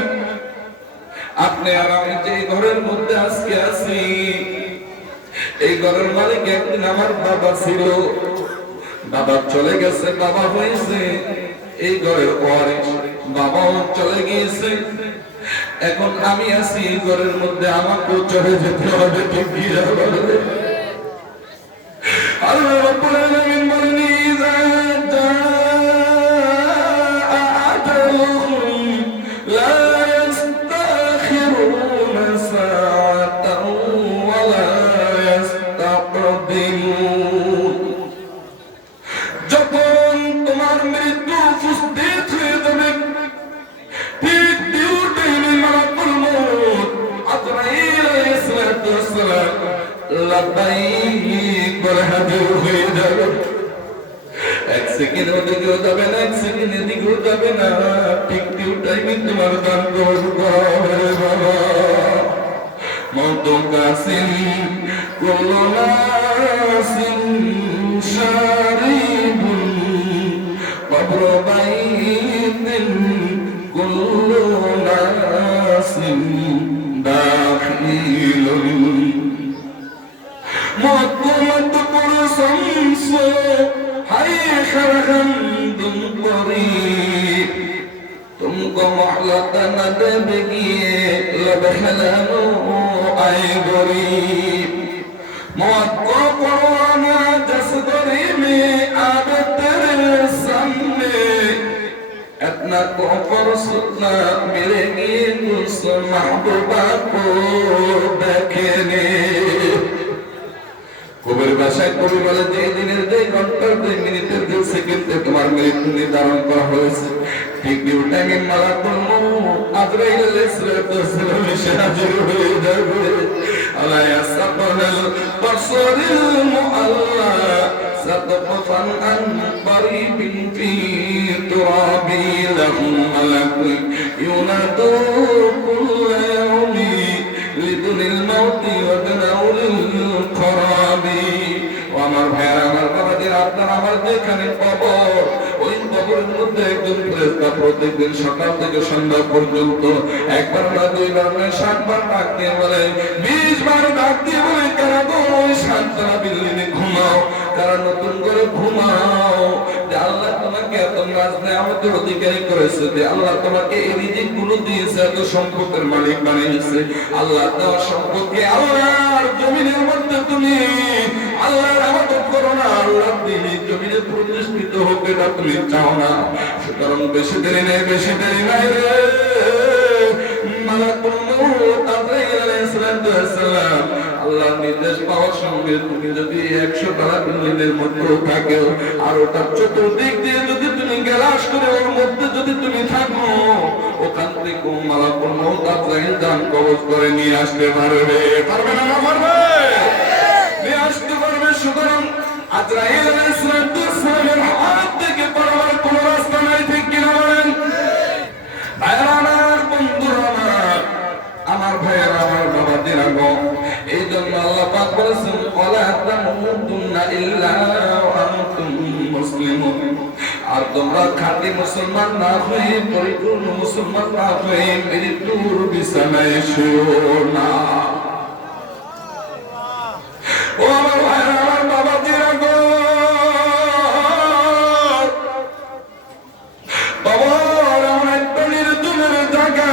আপনি আর আমি যে ঘরের মধ্যে আজকে আছি, এই ঘরের মালিক একদিন আমার বাবা ছিল, বাবা চলে গেছে, বাবা হয়েছে এই ঘরের পরে, বাবাও চলে গিয়েছে, এখন আমি আছি এই ঘরের মধ্যে, আমাকেও চলে যেতে হবে, ঠিক কি বলে? আল্লাহ রাব্বুল আলামিন বলেন ইযা জাআ আজালুহুম লা ইস্তাখিরুনা সাআতান ওয়া লা ইস্তাকদিমুন। যখন তোমার মৃত্যু উপস্থিত হয়ে যাবে, ঠিক দিউটাইমে মালাকুল মউত আজরাইল আলাইহিস সালাতু ওয়াস সালাম লাব্বাইক বলে হাজির হয়ে যাবে। এক সেকেন্ড ওদিকেও যাবে না, এক সেকেন্ড এদিকেও যাবে না, ঠিক দিউটাইমে তোমার দান করবে বাবা। মওতুন কাসিন কুল্লু নাসিন শারিবুন কবর বাইতিন কুল্লু নাসিন দাখিলুন। মত পুরুষ হাই খারখান্দুম করিব, तुमको मोहलत न देगी लबहलानो आए गरीब। मौत को परवाना जसदरी में आवे तेरे सामने, इतना को परसुना मिलेगी उस महबूबा को देखने। কবির ভাষায় কবি বলে যে দিনের যে ঘন্টার যে মিনিটের যে সেকেন্ডে তোমার মৃত্যু নির্ধারণ করা হয়েছে, ঠিক ডিউ টাইমে মালাকুল মউত আজরাইল আলাইহিস সালাম এসে হাজির হয়ে যাবে। আলা ইয়াসাবাল বাসরিল মুআল্লা সাতফান আন قريبin fi turabi lahum malakun yunadu kull yawmi lidunil mauti wa danawil qarabi। ও আমার ভাইরা, আমার বাবাদের, আপনার আমার যেখানে কবর, ওই কবরের মধ্যে একজন ফেরেশতা প্রত্যেকদিন সকাল থেকে সন্ধ্যা পর্যন্ত একবার না দুইবার না 60 বার ডাক দিয়ে বলে, 20 বার ডাক দিয়ে বলে, কারা গো ওই সাতটা বিল্ডিংয়ে ঘুমাও, কারা নতুন করে ঘুমাও, যে আল্লাহ তোমাকে এত নাজ নেয়ামতের অধিকারী করেছে, যে আল্লাহ তোমাকে এই রিজিক গুলো দিয়েছে, এত সম্পদের মালিক বানিয়েছে, আল্লাহ দেওয়া সম্পদকে আল্লাহর জমিনের মধ্যে তুমি আল্লাহর ইবাদত করো না, আল্লাহর দ্বীনে জমিনে প্রতিষ্ঠিত হোক এটা তুমি চাও না। সুতরাং বেশি দেরি নেই, বেশি দেরি নাই রে। মালাকুল মউত আজরাইল আলাইহিস সালাম আল্লাহর নির্দেশ পাওয়ার সঙ্গে তুমি যদি 100 তলা বিল্ডিংয়ের মধ্যে থাকো, আর ওটার চতুর্দিক দিয়ে যদি তুমি গ্যালাস করে ওর মধ্যে যদি তুমি থাকো, ওখান থেকে মালাকুল মউত আজরাইল জান কবজ করে নিয়ে আসতে পারবে, পারবে না? না পারবে, নিয়ে আসতে পারবে। সুতরাং আজরাইল আলাইহিস সালামের হাত থেকে পালাবার কোনো রাস্তা নাই, ঠিক কিনা বলেন? ভাইয়ার বন্ধুরা, আমার ভাইয়ের, আমার বাবাদের আগো, এই জন্য আল্লাহ পাক বলেছেন ওয়ালা তামুতুন্না ইল্লা ওয়া আনতুম মুসলিমুন। মুসলিমুন, আর তোমরা খাঁটি মুসলমান না হয়ে, পরিপূর্ণ মুসলমান না হয়ে মৃত্যুর বিছানায় শুও না। ও আমার ভাইরা, আমার বাবাজিরা গো, বাবার এমন একটা নির্জনের জায়গা,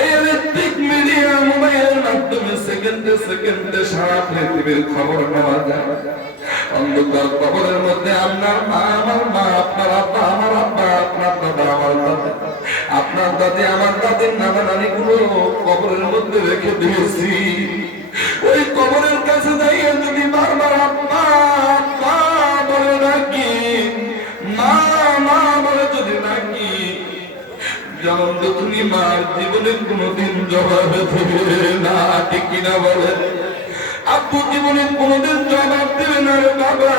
এই ইলেকট্রিক মিডিয়া মোবাইলের মাধ্যমে সেকেন্ডে সেকেন্ডে সারা পৃথিবীর খবর নেওয়া যায়। অন্ধকার কবরের মধ্যে আপনার মা, আমার মা, আপনার আব্বা, আমার আব্বা, আপনার দাদা, আমার দাদা, আপনার দাদি, আমার দাদির নানা নানি গুলো কবরের মধ্যে রেখে দিয়েছি। ওই কবরের কাছে যাইয়ে যদি বারবার আব্বা আব্বা বলে ডাকি, মা মা বলে যদি ডাকি, যেমন তুমি মার জীবনে কোনোদিন জবাব দেবে না, ঠিক কিনা বলে? আব্বু জীবনে কোনোদিন জবাব দেবে না রে বাবা,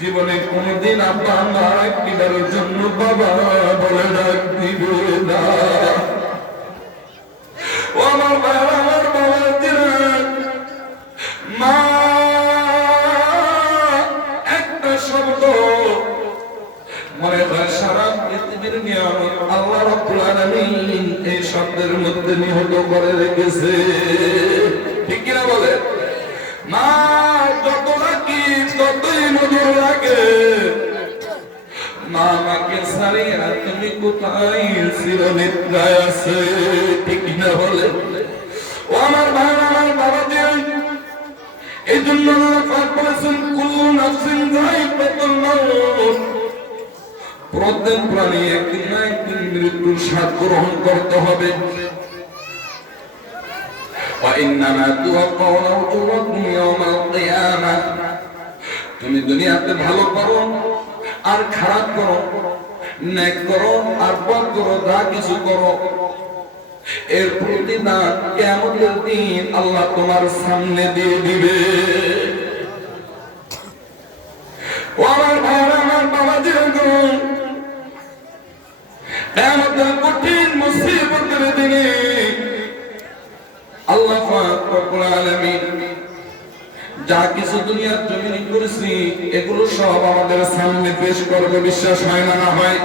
জীবনে কোনোদিন আব্বা আমার একটিবারের জন্য বাবা বলে ডাক দিবে না। ও আমার বাবা, আমার বাবা দিলেন মা একটা শব্দ মনে হয় সারা পৃথিবীর নিয়ামত আল্লাহ রাব্বুল আলামিন এই শব্দের মধ্যে নিহত করে রেখেছে, ঠিক কিনা বলে? মা যত ডাকি ততই মধুর লাগে। মা আমাকে ছাড়িয়া তুমি কোথায় চিরনিদ্রায় আছে, ঠিক কিনা বলে? ও আমার ভাই, আমার বাবাজি, এই জন্য আল্লাহ পাক বলেছেন কুল্লু নাফসিন যায়িকাতুল মাউত, প্রত্যেক প্রাণী একদিন না একদিন মৃত্যুর স্বাদ গ্রহণ করতে হবে। তুমি দুনিয়াতে ভালো করো আর খারাপ করো, নেক করো আর বদ করো, যা কিছু করো, এর প্রতিদান কিয়ামতের দিন আল্লাহ তোমার সামনে দিয়ে দিবে। ও আমার ভাইরা, আমার বাবাজিরা গো, কিয়ামতের কঠিন মুসিবতের দিনে আল্লাহ পাক রব্বুল আলামিন যা কিছু দুনিয়ার জমিনে করেছি এগুলো সব আমাদের সামনে পেশ করবে, বিশ্বাস হয় না না হয়?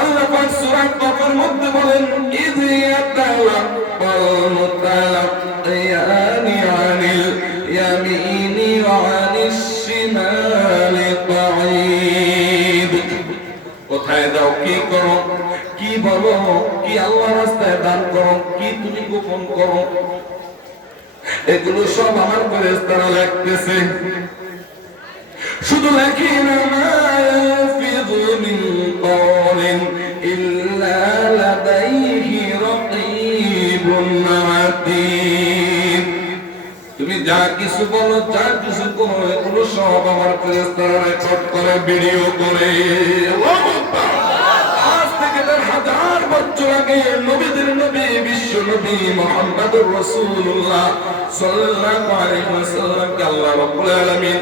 আল্লাহ পাক সূরা কাফের মধ্যে বলেন ইয ইয়াতাওয়াক্কাল মুতালাক্কিয়ানি আনিল ইয়ামিনি ওয়া আনিশ শিমালি কাঈদ। কোথায় যাও, কি করো, কি বলো, কি আল্লাহর রাস্তায় দান করো, কি তুমি গোপন করো, এগুলো সব আমার ফেরেশতারা লিখতেছে। শুধু লেখি না, মা ইয়ালফিযু মিন কওলিন ইল্লা লাদাইহি রাকীবুন আতীদ। তুমি যা কিছু বলো, যা কিছু করো, এগুলো সব আমার ফেরেশতারা রেকর্ড করে, ভিডিও করে। আল্লাহু আকবার। আজ থেকে 1000 বছর আগে নবীদের নবী, বিশ্ব নবী মুহাম্মদুর রাসূলুল্লাহ সাল্লাল্লাহু আলাইহি ওয়াসাল্লামকে আল্লাহ রাব্বুল আলামিন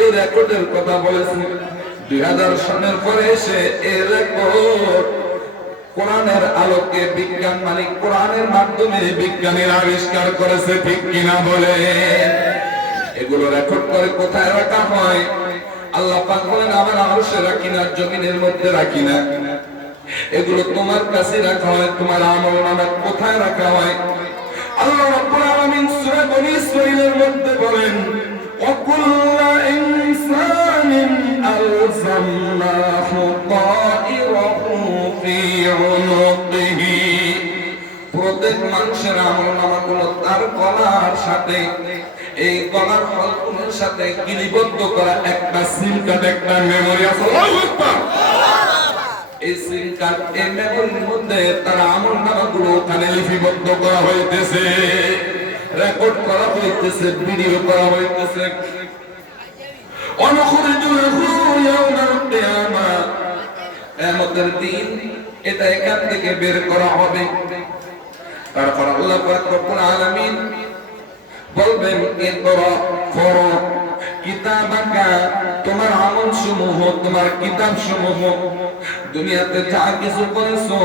এই রেকর্ডের কথা বলেছেন। 2000 সনের পরে এসে এই রেকর্ড কোরআনের আলোকে বিজ্ঞান, মানে কোরআনের মাধ্যমে বিজ্ঞানীরা আবিষ্কার করেছে, ঠিক কিনা বলে? এগুলো রেকর্ড করে কোথায় রাখা হয়? আল্লাহ পাক বলেন আমার আরশে রাখি না, জমিনের মধ্যে রাখি না, এগুলো তোমার কাছে রাখা হয়। তোমার আমলনামা কোথায় রাখা হয়? আল্লাহ রাব্বুল আলামিন সূরা বনী ইসরাঈলের মধ্যে বলেন ওয়াকুল্লু ইনসানিন আলজামনাহু তাইরাহু ফি উনুকিহি। প্রত্যেক মানুষের আমলনামাগুলো তার গলার সাথে, এই গলার ফলকের সাথে গিরিবদ্ধ করা একটা সিম কার্ড, একটা মেমরি আছে। আল্লাহু আকবার। এই সিম কার্ড, এই মেমরির মধ্যে তার আমলনামাগুলো ওখানে লিপিবদ্ধ করা হইতেছে, রেকর্ড করা হইতেছে, ভিডিও করা হইতেছে। অনুখরিজু লাহু ইয়াওমাল কিয়ামা, কিয়ামতের দিন এটা এখান থেকে বের করা হবে। তারপর আল্লাহ পাক রব্বুল আলামিন বলবেন ইকরা, পড়ো কিতাবাকা, তোমার আমল সমূহ, তোমার কিতাব সমূহ, দুনিয়াতে যা কিছু করেছো,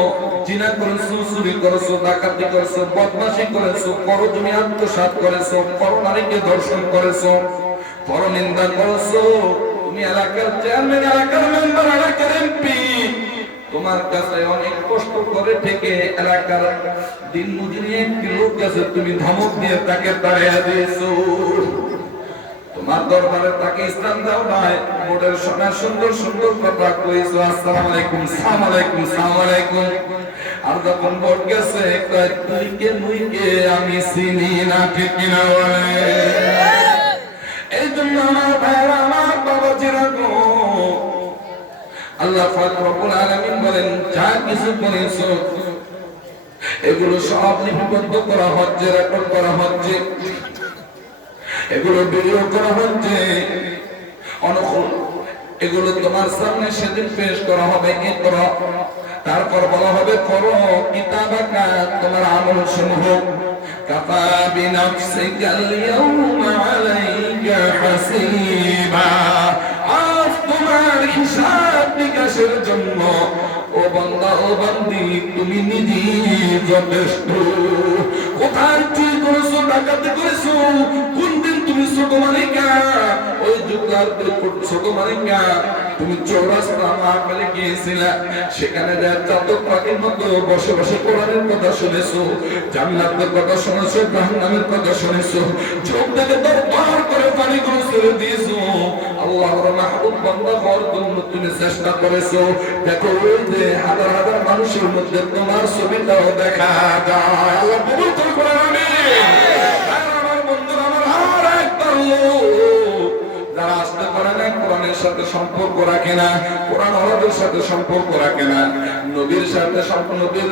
জিনা করেছো, চুরি করেছো, ডাকাতি করেছো, বদমাশি করেছো, পরজমি আত্মসাৎ করেছো, পরনারীকে ধর্ষণ করেছো, পরনিন্দা করেছো, তুমি এলাকার চেয়ারম্যান, এলাকার মেম্বার, এলাকার এমপি, তোমার কাছে অনেক কষ্ট করে থেকে এলাকার দিন মজুরি একটি লোক আছে, তুমি ধমক দিয়ে তাকে তাড়িয়ে দিয়েছো। তোমার দরবারে তাকে ইসলাম দাও নাই, মোটের শোনা সুন্দর সুন্দর কথা কইছো, আসসালামু আলাইকুম, সালাম আলাইকুম, সালাম আলাইকুম। আর যখন ভোট গেছে তুইকে নুইকে আমি চিনি না, ঠিক কিনা বলে? এই জন্য আমার ভাইরা, আমার বাবাজিরা গো, আল্লাহ পাক রব্বুল আলামিন বলেন যা কিছু করেছো এগুলো সব লিপিবদ্ধ করা হচ্ছে, রেকর্ড করা হচ্ছে, এগুলো ভিডিও করা হচ্ছে, এগুলো তোমার সামনে সেদিন পেশ করা হবে। ইকরা, তারপর বলা হবে করো কিতাবাকা, তোমার আমল সমূহ। কাফা বিনাফসিকাল ইয়াউমা আলাইকা হাসিবা, আজ তোমার হিসাব নিকাশের জন্য ও বান্দা, ও বান্দি, তুমি নিজেই যথেষ্ট। কোথায় চুরি করেছো, ডাকাতি করেছো, কোন দিন তুমি ছোট মালিকা, ওই যুগার ছোট মালিকা, তুমি চৌরাস্তা মাহফিলে গিয়েছিলা, সেখানে চাতক পাখির মতো বসে বসে কোরআনের কথা শুনেছো, জান্নাতের কথা শুনেছো, জাহান্নামের কথা শুনেছো, চোখ থেকে দরবার করে পানিগুলো ছেড়ে দিয়েছো, আল্লাহর মাহবুব বান্দা হওয়ার জন্য তুমি চেষ্টা করেছো। দেখো ওই যে হাজার হাজার মানুষের মধ্যে তোমার ছবিটাও দেখা যায়। আল্লাহ কবুল করুন। আমার বন্ধুরা, আমার আর একবার যারা আসতে পারে না, কোরআনের সাথে সম্পর্ক রাখে না, কোরআন আল্লাহর সাথে সম্পর্ক রাখে না, নবীর সাথে সম্পর্ক, নবীর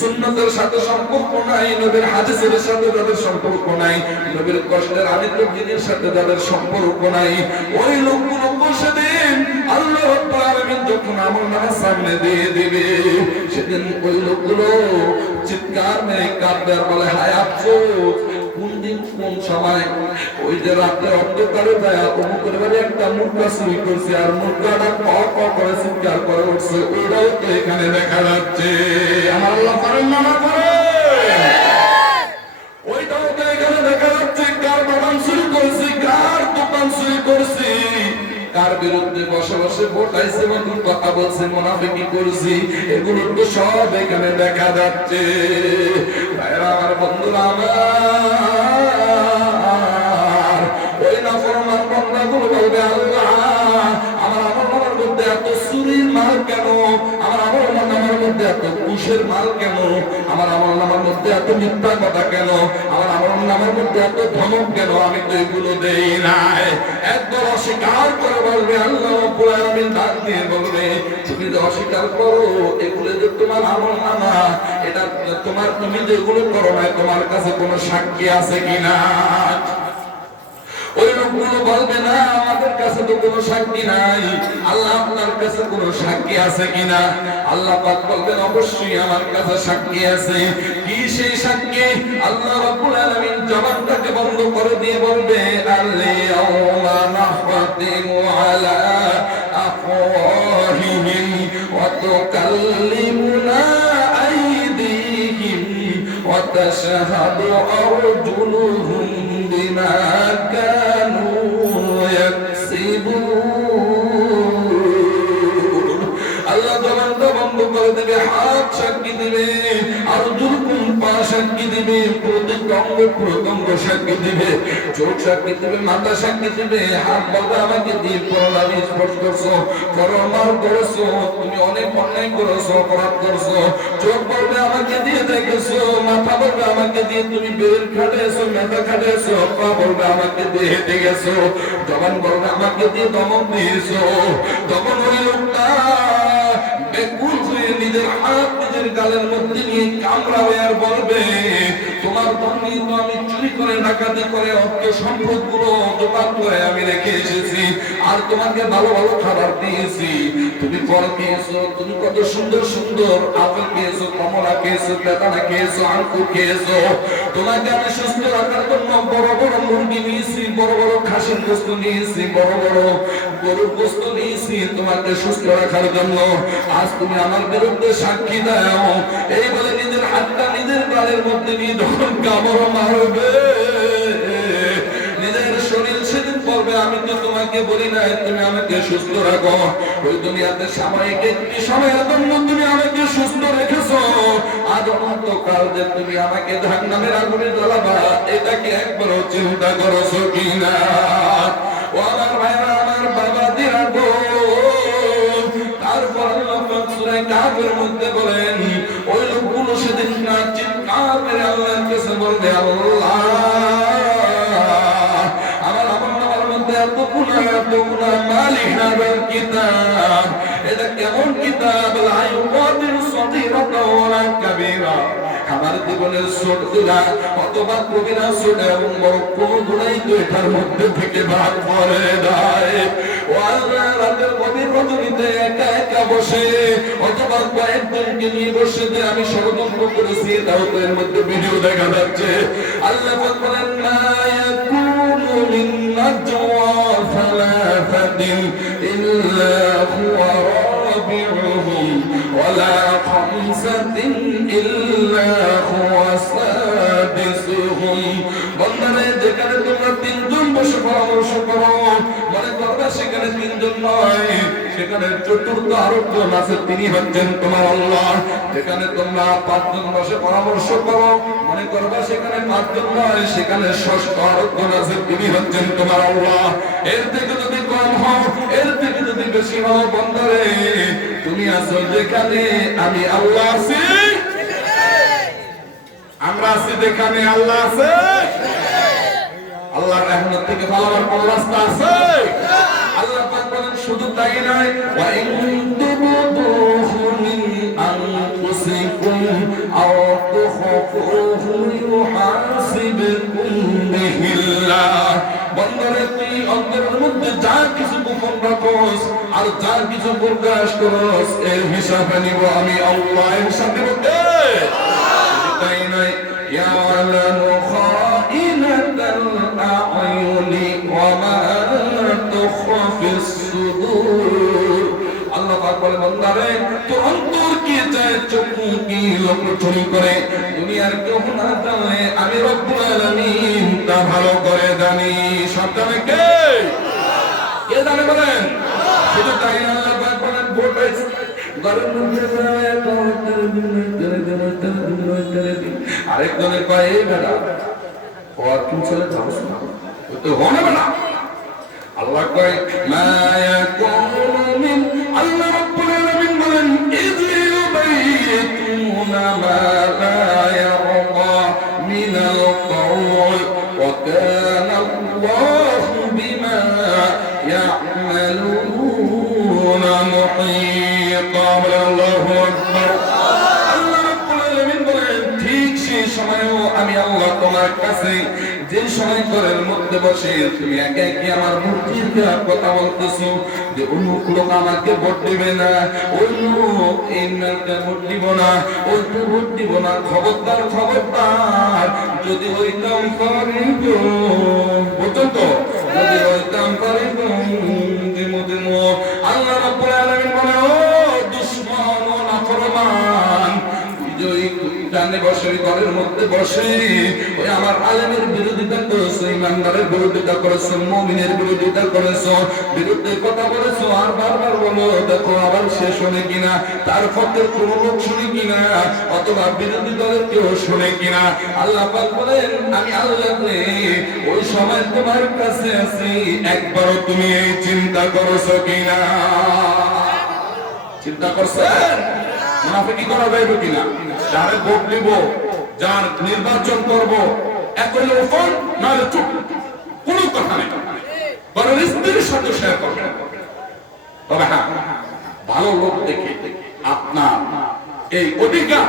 সুন্নতের সাথে সম্পর্ক নাই, নবীর হাদিসের সাথে যাদের সম্পর্ক নাই, নবীর কষ্টের আদিত্যের জিনিসের সাথে যাদের সম্পর্ক নাই, ওই লোকগুলো বসে দিন আল্লাহ রাব্বুল আলামিন যখন আমলনামা সামনে দিয়ে দিবে, সেদিন ওই লোকগুলো চিৎকার মেরে কাঁদবে আর বলে হায় আফসোস, কোন দিন কোন সময় ওই যে রাতে অন্ধকারে যায় অমুকের বাড়ি একটা মুর্গা চুরি করছে, আর মুর্গাটা ক ক করে চিৎকার করে উঠছে, ওইটাও তো এখানে দেখা যাচ্ছে। আমার আল্লাহ পারেন না, না করে, ওইটাও তো এখানে দেখা যাচ্ছে। কার বাগান চুরি করছি, কার দোকান চুরি করছি, কার বিরুদ্ধে বসে বসে ভোটাইছে, নতুন কথা বলছে, মুনাফিকি করছি, এগুলো তো সব এখানে দেখা যাচ্ছে। আমার বন্ধুরা, আমার ওই নাফরমান বান্দাগুলো বলবে আল্লাহ আমার আমল মধ্যে এত চুরির মাল কেন, আমার আমল নামার মধ্যে এত ঘুষের মাল কেন, আমার আমল নামার মধ্যে এত মিথ্যা কথা কেন, আমার আমল নামার মধ্যে এত ধমক কেন, আমি তো এগুলো দেই নাই। একদম অস্বীকার করে বলবে আল্লাহ রাব্বুল আলামিন ডাক দিয়ে বলবে তুমি যে অস্বীকার করো এগুলো যে তোমার আমল নামা, এটা তোমার, তুমি যেগুলো করো না তোমার কাছে কোনো সাক্ষী আছে কিনা? ওই লোকগুলো বলবে না আমাদের কাছে তো কোনো সাক্ষী নাই, আল্লাহ আপনার কাছে কোনো সাক্ষী আছে কিনা? আল্লাহ পাক বলবেন অবশ্যই আমার কাছে সাক্ষী আছে। কি সেই সাক্ষী? আল্লাহ রাব্বুল আলামিন জবানটাকে বন্ধ করে দিয়ে বলবে আল-ইয়াওমা নাখতিমু আলা আফওয়াহিহিম ওয়া তুকাল্লিমুনা আইদিহিম ওয়া তাশহাদু আরজুলুহুম বিমা কানু ইয়াকসিবুন। আল্লাহ জবানটা বন্ধ করে দেবে, হাত সাক্ষী দিবে, আরজুলুকুম পা সাক্ষী দিবে, প্রত্যেক অঙ্গ প্রত্যঙ্গ সাক্ষী দিবে, চোখ সাক্ষী দিবে, মাথা সাক্ষী দিবে, হাত বলবে আমাকে দিয়ে পরনামী স্পর্শ করছো, পরমার করেছো, তুমি অনেক অন্যায় করেছো, অপরাধ করছো, চোখ বলবে আমাকে দিয়ে দেখেছো, মাথা বলবে আমাকে দিয়ে তুমি বের খাটেছো, মেধা খাটেছো, পা বলবে আমাকে দিয়ে হেঁটে গেছো, জবান বলবে আমাকে দিয়ে দমক দিয়েছো। তখন ওই লোকটা বেকুল হয়ে নিজের হাত নিজের গালের মধ্যে নিয়ে কামড়াবে আর বলবে তোমার জন্যই তো আমি চুরি করে ডাকাতি করে অর্থ সম্পদ গুলো জোগাড় করে আমি রেখে এসেছি, আর তোমাকে ভালো ভালো খাবার দিয়েছি, তুমি ফল খেয়েছো, তুমি কত সুন্দর সুন্দর আপেল খেয়েছো, কমলা খেয়েছো, বেদানা খেয়েছো, আঙ্কুর খেয়েছো, তোমাকে আমি সুস্থ রাখার জন্য বড় বড় মুরগি নিয়েছি, বড় বড় খাসির গোশত নিয়েছি, বড় বড় গরুর গোশত নিয়েছি তোমাকে সুস্থ রাখার জন্য। আজ তুমি আমার বিরুদ্ধে সাক্ষী দাও, এই বলে নিজের হাতটা নিজের গালের মধ্যে নিয়ে যখন কামড় মারবে, নিজের শরীর সেদিন বলবে তবে আমি তো তোমাকে বলি না তুমি আমাকে সুস্থ রাখো। ওই দুনিয়াতে সাময়িক একটি সময়ের জন্য তুমি আমাকে সুস্থ রেখেছো, আজ অনন্তকাল যে তুমি আমাকে জাহান্নামের আগুনে জ্বালাবা, এটা কি একবারও চিন্তা করেছো কিনা? ও আমার ভাইরা, আমার বাবা দিরা গো, তারপর আল্লাহ পাক সূরা কাফের মধ্যে বলেন ওই লোকগুলো সেদিন না চিৎকার করে আল্লাহর কাছে বলবে, আল্লাহ আমার আমলনামার মধ্যে এত গুনাহ মালিক হাযাল কিতাব, এটা কেমন কিতাব? লা ইউগাদিরু সগীরাতাও ওয়ালা কাবীরা, আমার জীবনের ছোটরা অথবা কবিরা ছোট এবং বড় কোন গুনাই তো এটার মধ্যে থেকে ভাগ করে দেয়। ও আল্লাহ, রাতের গভীর রজনীতে একা একা বসে অথবা কয়েকজনকে নিয়ে বসে যে আমি ষড়যন্ত্র করেছি, তাও তো এর মধ্যে ভিডিও দেখা যাচ্ছে। আল্লাহ বলেন না ইয়াকুনু মিন নাজওয়া সালাসাতিন ইল্লা হুয়া রাবিউহুম ওয়ালা খামসাতিন ইল্লা হুয়া সাদিসুহুম। বন্ধুরা, যেখানে তোমরা তিনজন বসে পরামর্শ করো, মনে করবে সেখানে তিনজন নয়, সেখানে চতুর্থ আরেকজন আছে, তিনি হচ্ছেন তোমার আল্লাহ। যেখানে তোমরা পাঁচজন বসে পরামর্শ করো, মনে করবে সেখানে পাঁচজন নয়, সেখানে ষষ্ঠ আরেকজন আছে, তিনি হচ্ছেন তোমার আল্লাহ। এর থেকে যদি কম হও, এর থেকে যদি বেশি হও, বন্ধুরে তুমি আছো যেখানে, আমি আল্লাহ আছি। আমরা আছি যেখানে আল্লাহ আছে। আল্লাহর রহমত থেকে পালাবার কোন রাস্তা আছে? আল্লাহ পাক বলেন শুধু তাই নয়, ওয়া ইন তুবদুহু মিন আনফুসিকুম আও তুখফুহু ইউহাসিবকুম বিহিল্লাহ। বন্ধুরে, তুই অন্তরের মধ্যে যা কিছু গোপন রাখোস আর যা কিছু প্রকাশ করোস, এর হিসাব নিব আমি আল্লাহ। এর সাথে বলতে তাই নয়, ইয়ালামু খাইনাতাল আ'য়ুনি ওয়া মা তুখফিস সুদূর। আল্লাহ পাক বলে, বান্দারে তোর অন্তর কি চায়, চোখ কি লক্ষ্য করে, দুনিয়ার কেউ না জানে, আমি রব্বুল আলামিন তা ভালো করে জানি। সব জানে কে? কে জানে বলেন? শুধু তাই না, আল্লাহ পাক বলেন ভোটেজ ঘরের মধ্যে আরেকজনের পায়ে বেড়া ও আর কোন ছেলে যাবস না, তো হনে বেড়া। আল্লাহ কয় মা ইয়াকুনু মিন, আল্লাহ রাব্বুল আলামিন বলেন ইয ইউবাইতুনা মা লা ইয়ারদা মিনাল কওল ওয়া কানা আল্লাহু বিমা ইয়া'মালুনা মুহীতা। আল্লাহু আকবার। আল্লাহ রাব্বুল আলামিন বলেন ঠিক সেই সময়ও আমি আল্লাহ তোমার কাছে যে সময় ঘরের মধ্যে বসে তুমি একা একা আমার মূর্তির কথা বলতেছো যে অমুক লোক আমাকে ভোট দিবে না, ওই লোক এই নামটা ভোট দিব না, ওই তো ভোট দিব না, খবরদার খবরদার, যদি ওই কাম করে গো, বুঝছেন তো, যদি ওই কাম করে গো দিমো। আল্লাহ রাব্বুল আলামিন বলে, ও দুশমন ও নাফরমান, ডানে বসে ঘরের মধ্যে বসে ওই আমার আলেমের বিরোধিতা করেছো, ইমানদারের বিরোধিতা করেছো, মুমিনের বিরোধিতা করেছো, বিরুদ্ধে কথা বলেছো, আর বারবার বলো দেখো আবার শেষ হলে কিনা, তার পথে কোন লোক শুনে কিনা, অথবা বিরোধী দলের কেউ শুনে কিনা। আল্লাহ পাক বলেন আমি আল্লাহ ওই সময় তোমার কাছে আছি, একবারও তুমি এই চিন্তা করেছো কিনা? চিন্তা করছেন মুনাফিকি করা যাইবে কিনা? যারে ভোট দিব, যার নির্বাচন করব, একই ওপর নাহলে চুপ, কোনো কথা নেই, বরং স্ত্রীর সাথে শেয়ার করবেন। তবে হ্যাঁ, ভালো লোক দেখে আপনার এই অধিকার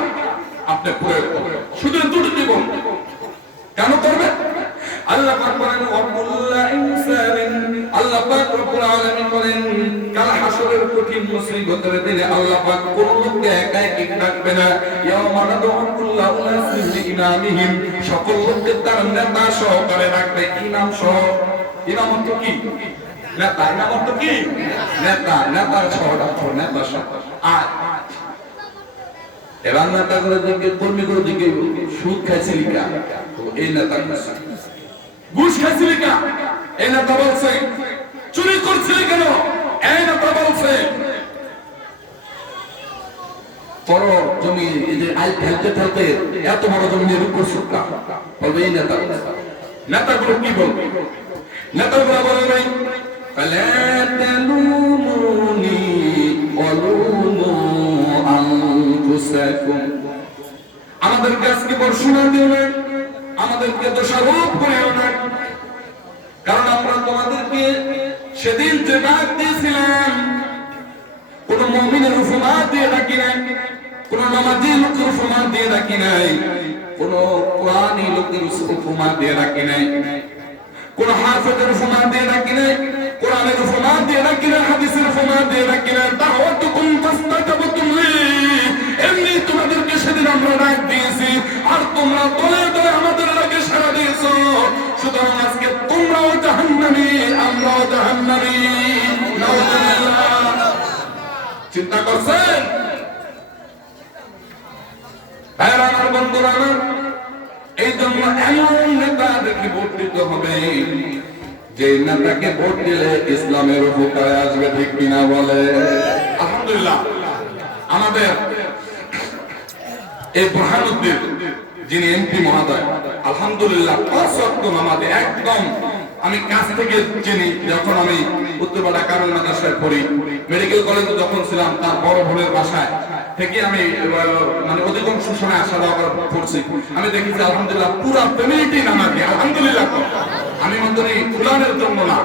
আপনি প্রয়োগ করবেন, শুধু দুটো জীবন কেন করবেন? আল্লাহ পাক বলেন ওয়াকুল্লা ইনসানিন, আল্লাহ পাক রব্বুল আলামিন বলেন কাল হাসরের কঠিন মুসিবতের দিনে আল্লাহ পাক কোন লোককে একা একা রাখবে না। ইয়াওমা নাদউ কুল্লা উনাসিন বিইমামিহিম, সকল লোককে তার নেতা সহকারে রাখবে। ইমাম সহ, ইমাম অর্থ কি? নেতা। ইমাম অর্থ কি? নেতা। নেতার সহকারে, নেতা সহ। আর এবার নেতা করে দিকে কর্মী করে দিকে সুদ খাইছে লিখা, তো এই নেতা ঘুষ খাইছে লিখা, এই নেতা বলছে চুরি করছিলি কেন, এই নেতা বলছে তোর জমি এই যে আই ফেলতে ফেলতে এত বড় জমি নিয়ে রূপ করছিস না, বলবে এই নেতা। নেতাগুলো কি বলবে? নেতাগুলো বলে নাই ফালা তালুমুনি ওয়ালুমু আনফুসাকুম, আমাদেরকে আজকে বর্ষনা দিও না, আমাদেরকে দোষারোপ করিও না, কারণ আমরা তোমাদেরকে সেদিন যে ডাক দিয়েছিলাম কোন মুমিনের উপমা দিয়ে ডাকি নাই, কোন নামাজি লোকের উপমা দিয়ে ডাকি নাই, কোন কোরআনী লোকের উপমা দিয়ে ডাকি নাই, কোন হাফেজের উপমা দিয়ে ডাকি নাই, কোরআনের উপমা দিয়ে ডাকি নাই, হাদিসের উপমা দিয়ে ডাকি নাই। দাওয়াতুকুম ফাস্তাজাবতুম লি, এমনি তোমাদেরকে সেদিন আমরা ডাক দিয়েছি আর তোমরা দলে দলে আমাদের ডাকে সাড়া দিয়েছো, সুতরাং আজকে তোমরাও জাহান্নামী আমরাও জাহান্নামী। নাউজুবিল্লাহ। চিন্তা করছেন? আমার বন্ধুরা, এই জন্য এমন নেতা দেখি ভোট দিতে হবে যে নেতাকে ভোট দিলে ইসলামের উপকারে আসবে, ঠিক কিনা বলে? আলহামদুলিল্লাহ, আমাদের এই বুরহানুদ্দিন যিনি এমপি মহোদয়, আলহামদুলিল্লাহ ৫ ওয়াক্ত নামাজে একদম আমি কাছ থেকে চিনি। যখন আমি উত্তরপাড়া কামিল মাদ্রাসায় পড়ি, মেডিকেল কলেজে যখন ছিলাম তার বড় বোনের বাসায় থেকে আমি মানে অধিকাংশ সময় আসা যাওয়া করছি, আমি দেখেছি আলহামদুলিল্লাহ পুরো ফ্যামিলিটি নামাজি। আলহামদুলিল্লাহ, আমি মন্দিরে ফুলানের জন্য না,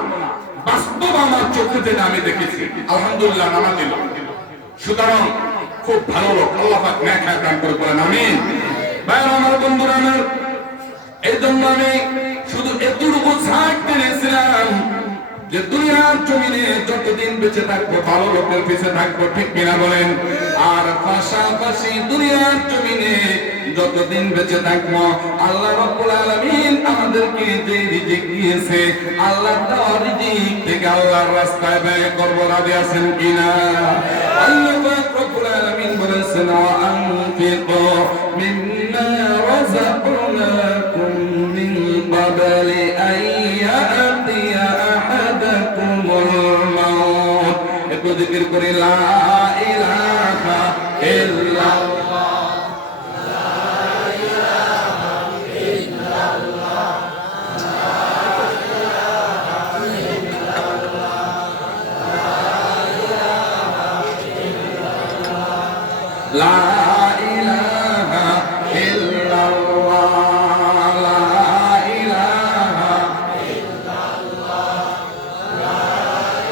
বাস্তব আমার চোখে যেটা আমি দেখেছি আলহামদুলিল্লাহ নামাজি লোক। সুতরাং খুব ভালো লোক, আল্লাহ পাক নেক হায়াত দান করে বলেন আমিন। ভাই আমার বন্ধুরা, এই জন্য আমি শুধু এতটুকু ছাড় টেনেছিলাম যে দুনিয়ার জমিনে যতদিন বেঁচে থাকবো ভালো লোকের পিছে থাকবো, ঠিক কিনা বলেন? আর পাশাপাশি দুনিয়ার জমিনে যতদিন বেঁচে থাকবো আল্লাহ রাব্বুল আলামিন আমাদেরকে যে রিজিক দিয়েছে, আল্লাহ তার রিজিক থেকে আল্লাহর রাস্তায় ব্যয় করব, রাজি আছেন কিনা? আল্লাহ পাক রব্বুল আলামিন বলেছেন ওয়া আনফিকু মিম্মা রাযাকনাকুম মিন ক্বাবলি আন ইয়াতিয়া আহাদাকুমুল মাউত। একটু জিকির করে লা ইলাহা ইল্লাল্লাহ, লা ইলাহা ইল্লাল্লাহ, লা ইলাহা ইল্লাল্লাহ, লা ইলাহা ইল্লাল্লাহ, লা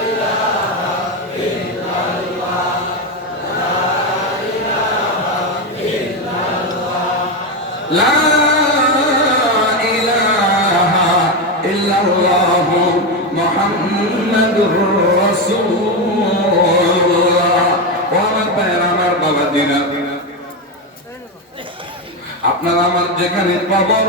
ইলাহা ইল্লাল্লাহ, লা ইলাহা ইল্লাল্লাহ মুহাম্মাদুর রাসূলুল্লাহ। আমার বাবাজিরা, আপনারা আমার যেখানে কবর,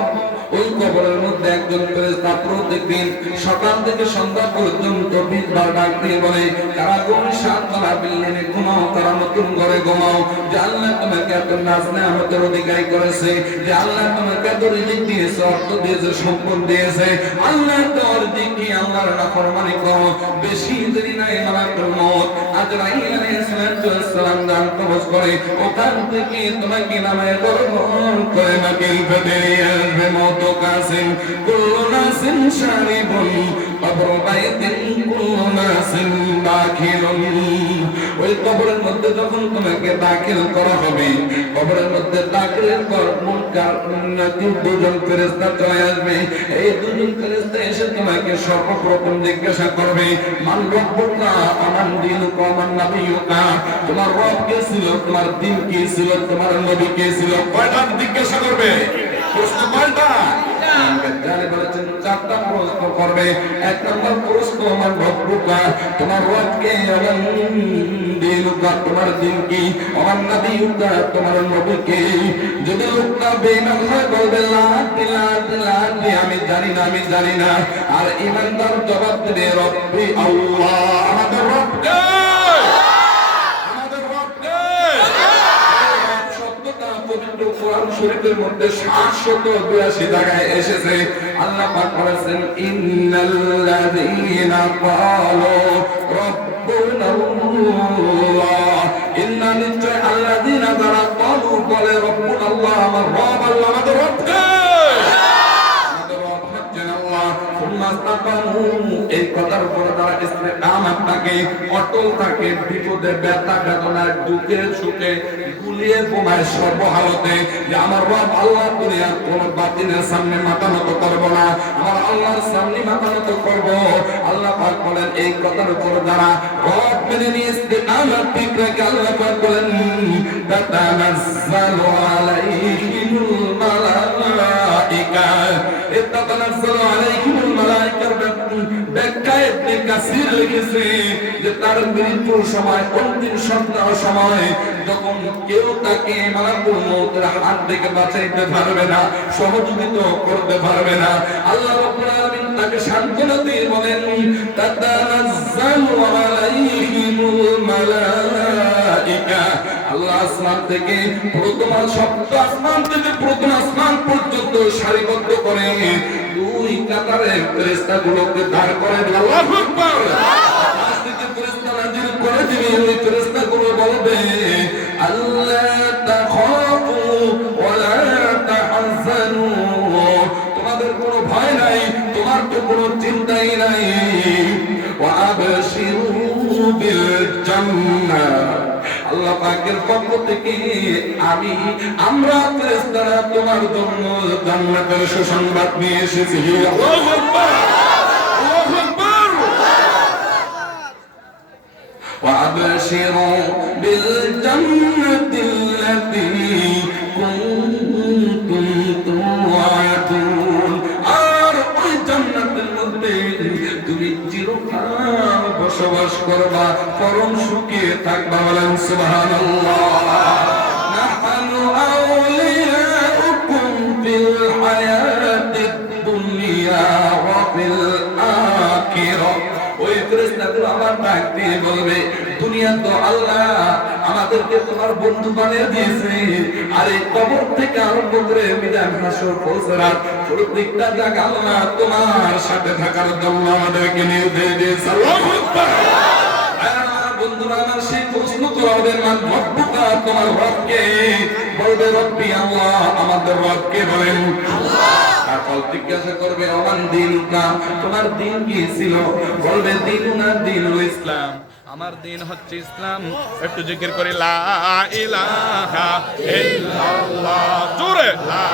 ওই কবরের মধ্যে একজন ফেরেশতা প্রত্যেকদিন সকাল থেকে সন্ধ্যা পর্যন্ত 20 বার ডাক দিয়ে বলে, তারা কোন সাততলা বিল্ডিংয়ে ঘুমাও, তারা নতুন ঘরে ঘুমাও, যে আল্লাহ তোমাকে এত নাজ নেয়ামতের অধিকারী করেছে, যে আল্লাহ তোমাকে এত রিজিক দিয়েছে, অর্থ দিয়েছে, সম্পদ দিয়েছে, আল্লাহ তোর রিজিক আল্লাহর নাফরমানি করো, বেশি দেরি নাই মালাকুল মউত আজরাইল আলাইহিস সালাম দান কবজ করে, ওখান থেকে তোমাকে নামায় গ্রহণ করে নাকিল ফেরিয়ে আসবে মওত কাসিম কুল্লু নাসিন শারিবুন কবর বাইতিন কুল্লু নাসিন দাখিলুন। ওই কবরের মধ্যে যখন তোমাকে দাখিল করা হবে, কবরের মধ্যে দাখিলের পর মুনকার নাকির দুজন ফেরেশতা চলে আসবে। এই দুজন ফেরেশতা এসে তোমাকে সর্বপ্রথম জিজ্ঞাসা করবে, মান রব্বুকা আমান দীনুকা মান নাবিয়ুকা, তোমার রব কে ছিল, তোমার দিন কি ছিল, তোমার নবী কে ছিল? কয়টা জিজ্ঞাসা করবে? প্রশ্ন কয়টা? জানে বলেছেন 4টা প্রশ্ন করবে। 1 নম্বর প্রশ্ন মান রব্বুকা, তোমার রব কে, আমান দীনুকা, তোমার দিন কি, আমান নাবিয়ুকা, তোমার নবী কে? যদি লোকটা বেঈমান হয় বলবে লা ইলাহা আমি জানি না, আমি জানি না। আর ঈমানদার জবাব দেবে রব্বি আল্লাহ, আমাদের রব কে, আমাদের রব কে। শব্দটা পবিত্র কোরআন শরীফের গ্রন্থের মধ্যে 782 জায়গায় এসেছে। আল্লাহ পাক বলেছেন ইন্নাল্লাযীনা ক্বালু রাব্বুনাল্লাহ, ইন্না নিশ্চয় আল্লাযীনা যারা ক্বালু বলে রাব্বুনাল্লাহ, আমার রব আল্লাহ, আমাদের রব কে? এই কথার উপর তারা ইস্তেকামাত থাকে, অটল থাকে, বিপদে ব্যথা বেদনায় দুঃখে সুখে গুলিয়ে বোমায় সর্বহালতে যে আমার রব আল্লাহ দুনিয়ার কোন বাতিলের সামনে মাথা নত করবো না, আমার আল্লাহর সামনে মাথা নত করবো। আল্লাহ পাক বলেন এই কথার উপর যারা রব মেনে নিয়ে ইস্তেকামাত ঠিক রেখে আল্লাহ পাক বলেন তাতানাজ্জালু আলাইহিমুল মালাইকা, তাতানাজ্জালু আলাইহিমুল মালাইকার ব্যাখ্যায় ইবনে কাসির লিখেছে যে তার মৃত্যুর সময়, অন্তিম সময় যখন কেউ তাকে মালাকুল মউতের হাত থেকে বাঁচাইতে পারবে না, সহযোগিতা করতে পারবে না, আল্লাহ রাব্বুল আলামিন তাকে সান্ত্বনা দিয়ে বলেন তাতানাজ্জালু আলাইহিমুল মালাইকা। আল্লাহ আসমান থেকে প্রথম সপ্ত আসমান থেকে প্রথম আসমান পর্যন্ত সারিবদ্ধ করে দুই কাতারে ফেরেশতাগুলোকে দাঁড় করে দিল। আল্লাহু আকবার। আকাশ থেকে ফেরেশতা নাযিল করে দিবে, ওই ফেরেশতাগুলো বলবে আল্লাহ তাখাফু ওয়া লা তাহজানু, তোমাদের কোনো ভয় নাই, তোমার তো কোনো চিন্তাই নাই। ওয়া আবশিরু বিল জান্নাহ, আল্লাহ পাকের পক্ষ থেকে আমরা ফেরেশতারা তোমার জন্য জান্নাতের সুসংবাদ নিয়ে এসেছি। আল্লাহু আকবার, আল্লাহু আকবার। ওয়া আবশিরু বিল জান্নাতিল্লাতী কুনতুম তুআদুন, আর ওই জান্নাতের মধ্যে তুমি চিরকাল বসবাস করবা, পরম সুখে থাকবা। বলেন সুবহানাল্লাহ। নাহনু আউলিয়াউকুম ফিল হায়াতিদ দুনিয়া ওয়া ফিল আখিরাহ। ওই ফেরেশতাগুলো আমার ডাক দিয়ে বলবে দুনিয়া তো আল্লাহ আমাদেরকে তোমার বন্ধু বানিয়ে দিয়েছে, আর এই কবর থেকে আরম্ভ করে মিজান হাসর ফজরাত প্রত্যেকটা জায়গা আল্লাহ তোমার সাথে থাকার জন্য আমাদেরকে নির্দেশ দিয়েছে। আল্লাহু আকবার। বন্ধুরা আমার সেই প্রশ্ন করা হবে মান রব্বুকা, তোমার রবকে? বলবে রব্বি আল্লাহ, আমাদের রবকে বলেন আল্লাহ। তারপর জিজ্ঞাসা করবে ওমান দীনুকা, তোমার দিন কি ছিল? বলবে দীনুনা দীনুল ইসলাম, আমার দিন হচ্ছে ইসলাম। একটু জিকির করে লা ইলাহা ইল্লাল্লাহ, জোরে লা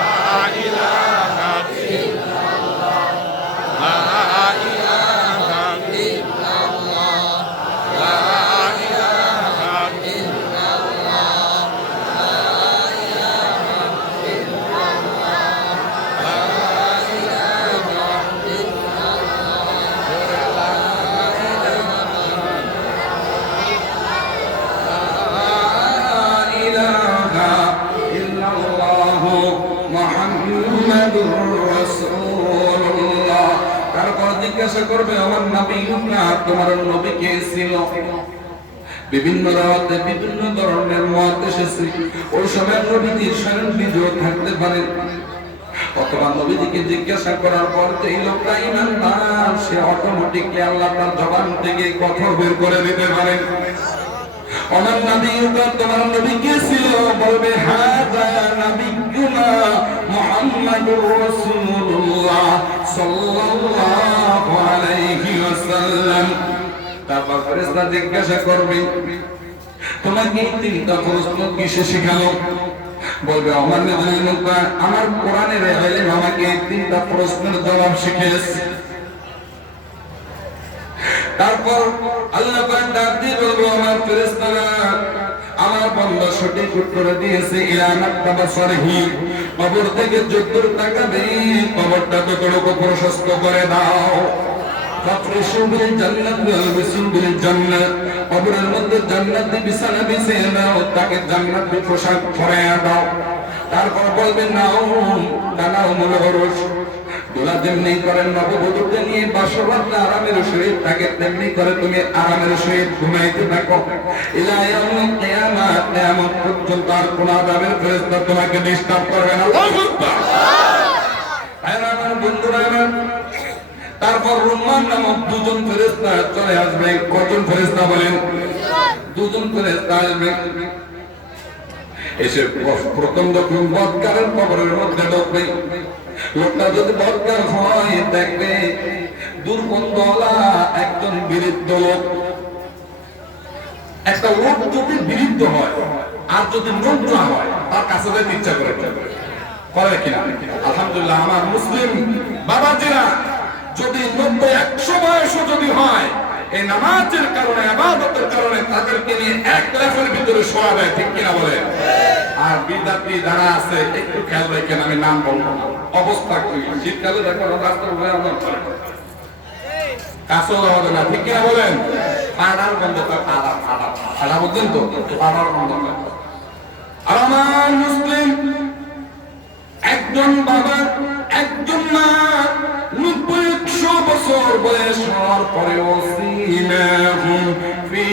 ইলাহা ইল্লাল্লাহ, লা ইলাহা ইল্লাল্লাহ, লা ইলাহা ইল্লাল্লাহ, লা ইলাহা ইল্লাল্লাহ, লা ইলাহা ইল্লাল্লাহ, মুহাম্মাদুর রাসূলুল্লাহ। তারপর জিজ্ঞাসা করবে আমার নবী, তোমার নবী কে ছিল? বিভিন্ন রাতে বিভিন্ন ধরনের মত এসেছে। ওই সময় নবীদের স্বয়ং বিজয় থাকতে পারে, অথবা নবীকে জিজ্ঞাসা করার পর এই লোকটা ইমানদার, সে অটোমেটিকলি আল্লাহ তার জবান থেকে কথা বের করে দিতে পারে। আমার নবী, তোমার নবী কে ছিল? বলবে হাযা নবিয়্যুনা মুহাম্মাদুর রাসূলুল্লাহ সাল্লাল্লাহু আলাইহি ওয়াসাল্লাম। তারপর ফেরেশতা জিজ্ঞাসা করবে তোমাকে তিনটা প্রশ্ন কিসে শেখালো? বলবে আমার নবী, আমার কোরআনের ইলম আমাকে তিনটা প্রশ্নের জবাব শিখিয়েছে। তারপর আল্লাহ পাক ডাক দিয়ে বলবো আমার ফেরেশতারা, আমার বান্দা সঠিক উত্তর দিয়েছে, ইলা মাক্তাবা সরহি, কবর থেকে যদ্দূর তাকাবে কবরটা ততটুকু প্রশস্ত করে দাও। ফাফরিশু বিল জান্নাত ওয়ালবিসু বিল জান্নাত, কবরের মধ্যে জান্নাতি বিছানা বিছিয়ে দাও, তাকে জান্নাতি পোশাক পরাইয়া দাও। তারপর বলবে নাও নানাউমুল উরুশ, তোরা যেমনি করে নববধূকে নিয়ে বাসরাতে আরামের সহিত থাকে, তেমনি করে তুমি আরামের সহিত ঘুমাইতে থাকো। ইলা ইয়াউমিল কিয়ামাত, কিয়ামত পর্যন্ত আর কোন আযাবের ফেরেশতা তোমাকে ডিস্টার্ব করবে না। আল্লাহু আকবার। আমার বন্ধুরা আমার, তারপর রুম্মান নামক দুজন ফেরেশতা চলে আসবে। কজন ফেরেশতা বলেন? দুজন ফেরেশতা আসবে। এসে প্রথম যখন বদকারের কবরের মধ্যে ঢুকবে, লোকটা যদি বদকার হয় দেখবে দুর্গন্ধওয়ালা একজন বিরুদ্ধ লোক। একটা লোক যদি বিরুদ্ধ হয় আর যদি নোংরা হয়, তার কাছে যেতে ইচ্ছা করে কিনা? আলহামদুলিল্লাহ, আমার মুসলিম বাবাজিরা যদি 90-100 বয়সও যদি হয়, এই নামাজের কারণে, ইবাদতের কারণে তাদেরকে নিয়ে এক লাফের ভিতরে শোয়া দেয়, ঠিক কিনা বলেন? আর বিদাতি যারা আছে একটু খেয়াল রাখেন, আমি নাম বলবো না, অবস্থা কি শীতকালে দেখো রাস্তার উপরে আমরা কাঁচল হবে না, ঠিক কিনা বলেন? পাড়ার বন্ধ করে, পাড়া বুঝলেন তো, পাড়ার বন্ধ করে। আর আমার মুসলিম একজন বাবা, একজন মা 90-100 বছর বয়স হওয়ার পরেও সিমাহুম ফি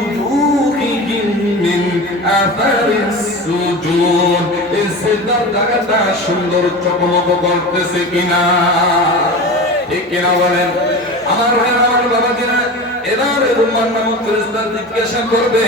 উজুহিহিম মিন আসারিস সুজুদ, এই সিজদার জায়গাটা সুন্দর চকমক করতেছে কিনা, ঠিক কিনা বলেন? আমার ভাই, আমার বাবাজিরা, এবার রুমান নামক ফেরেশতা জিজ্ঞাসা করবে,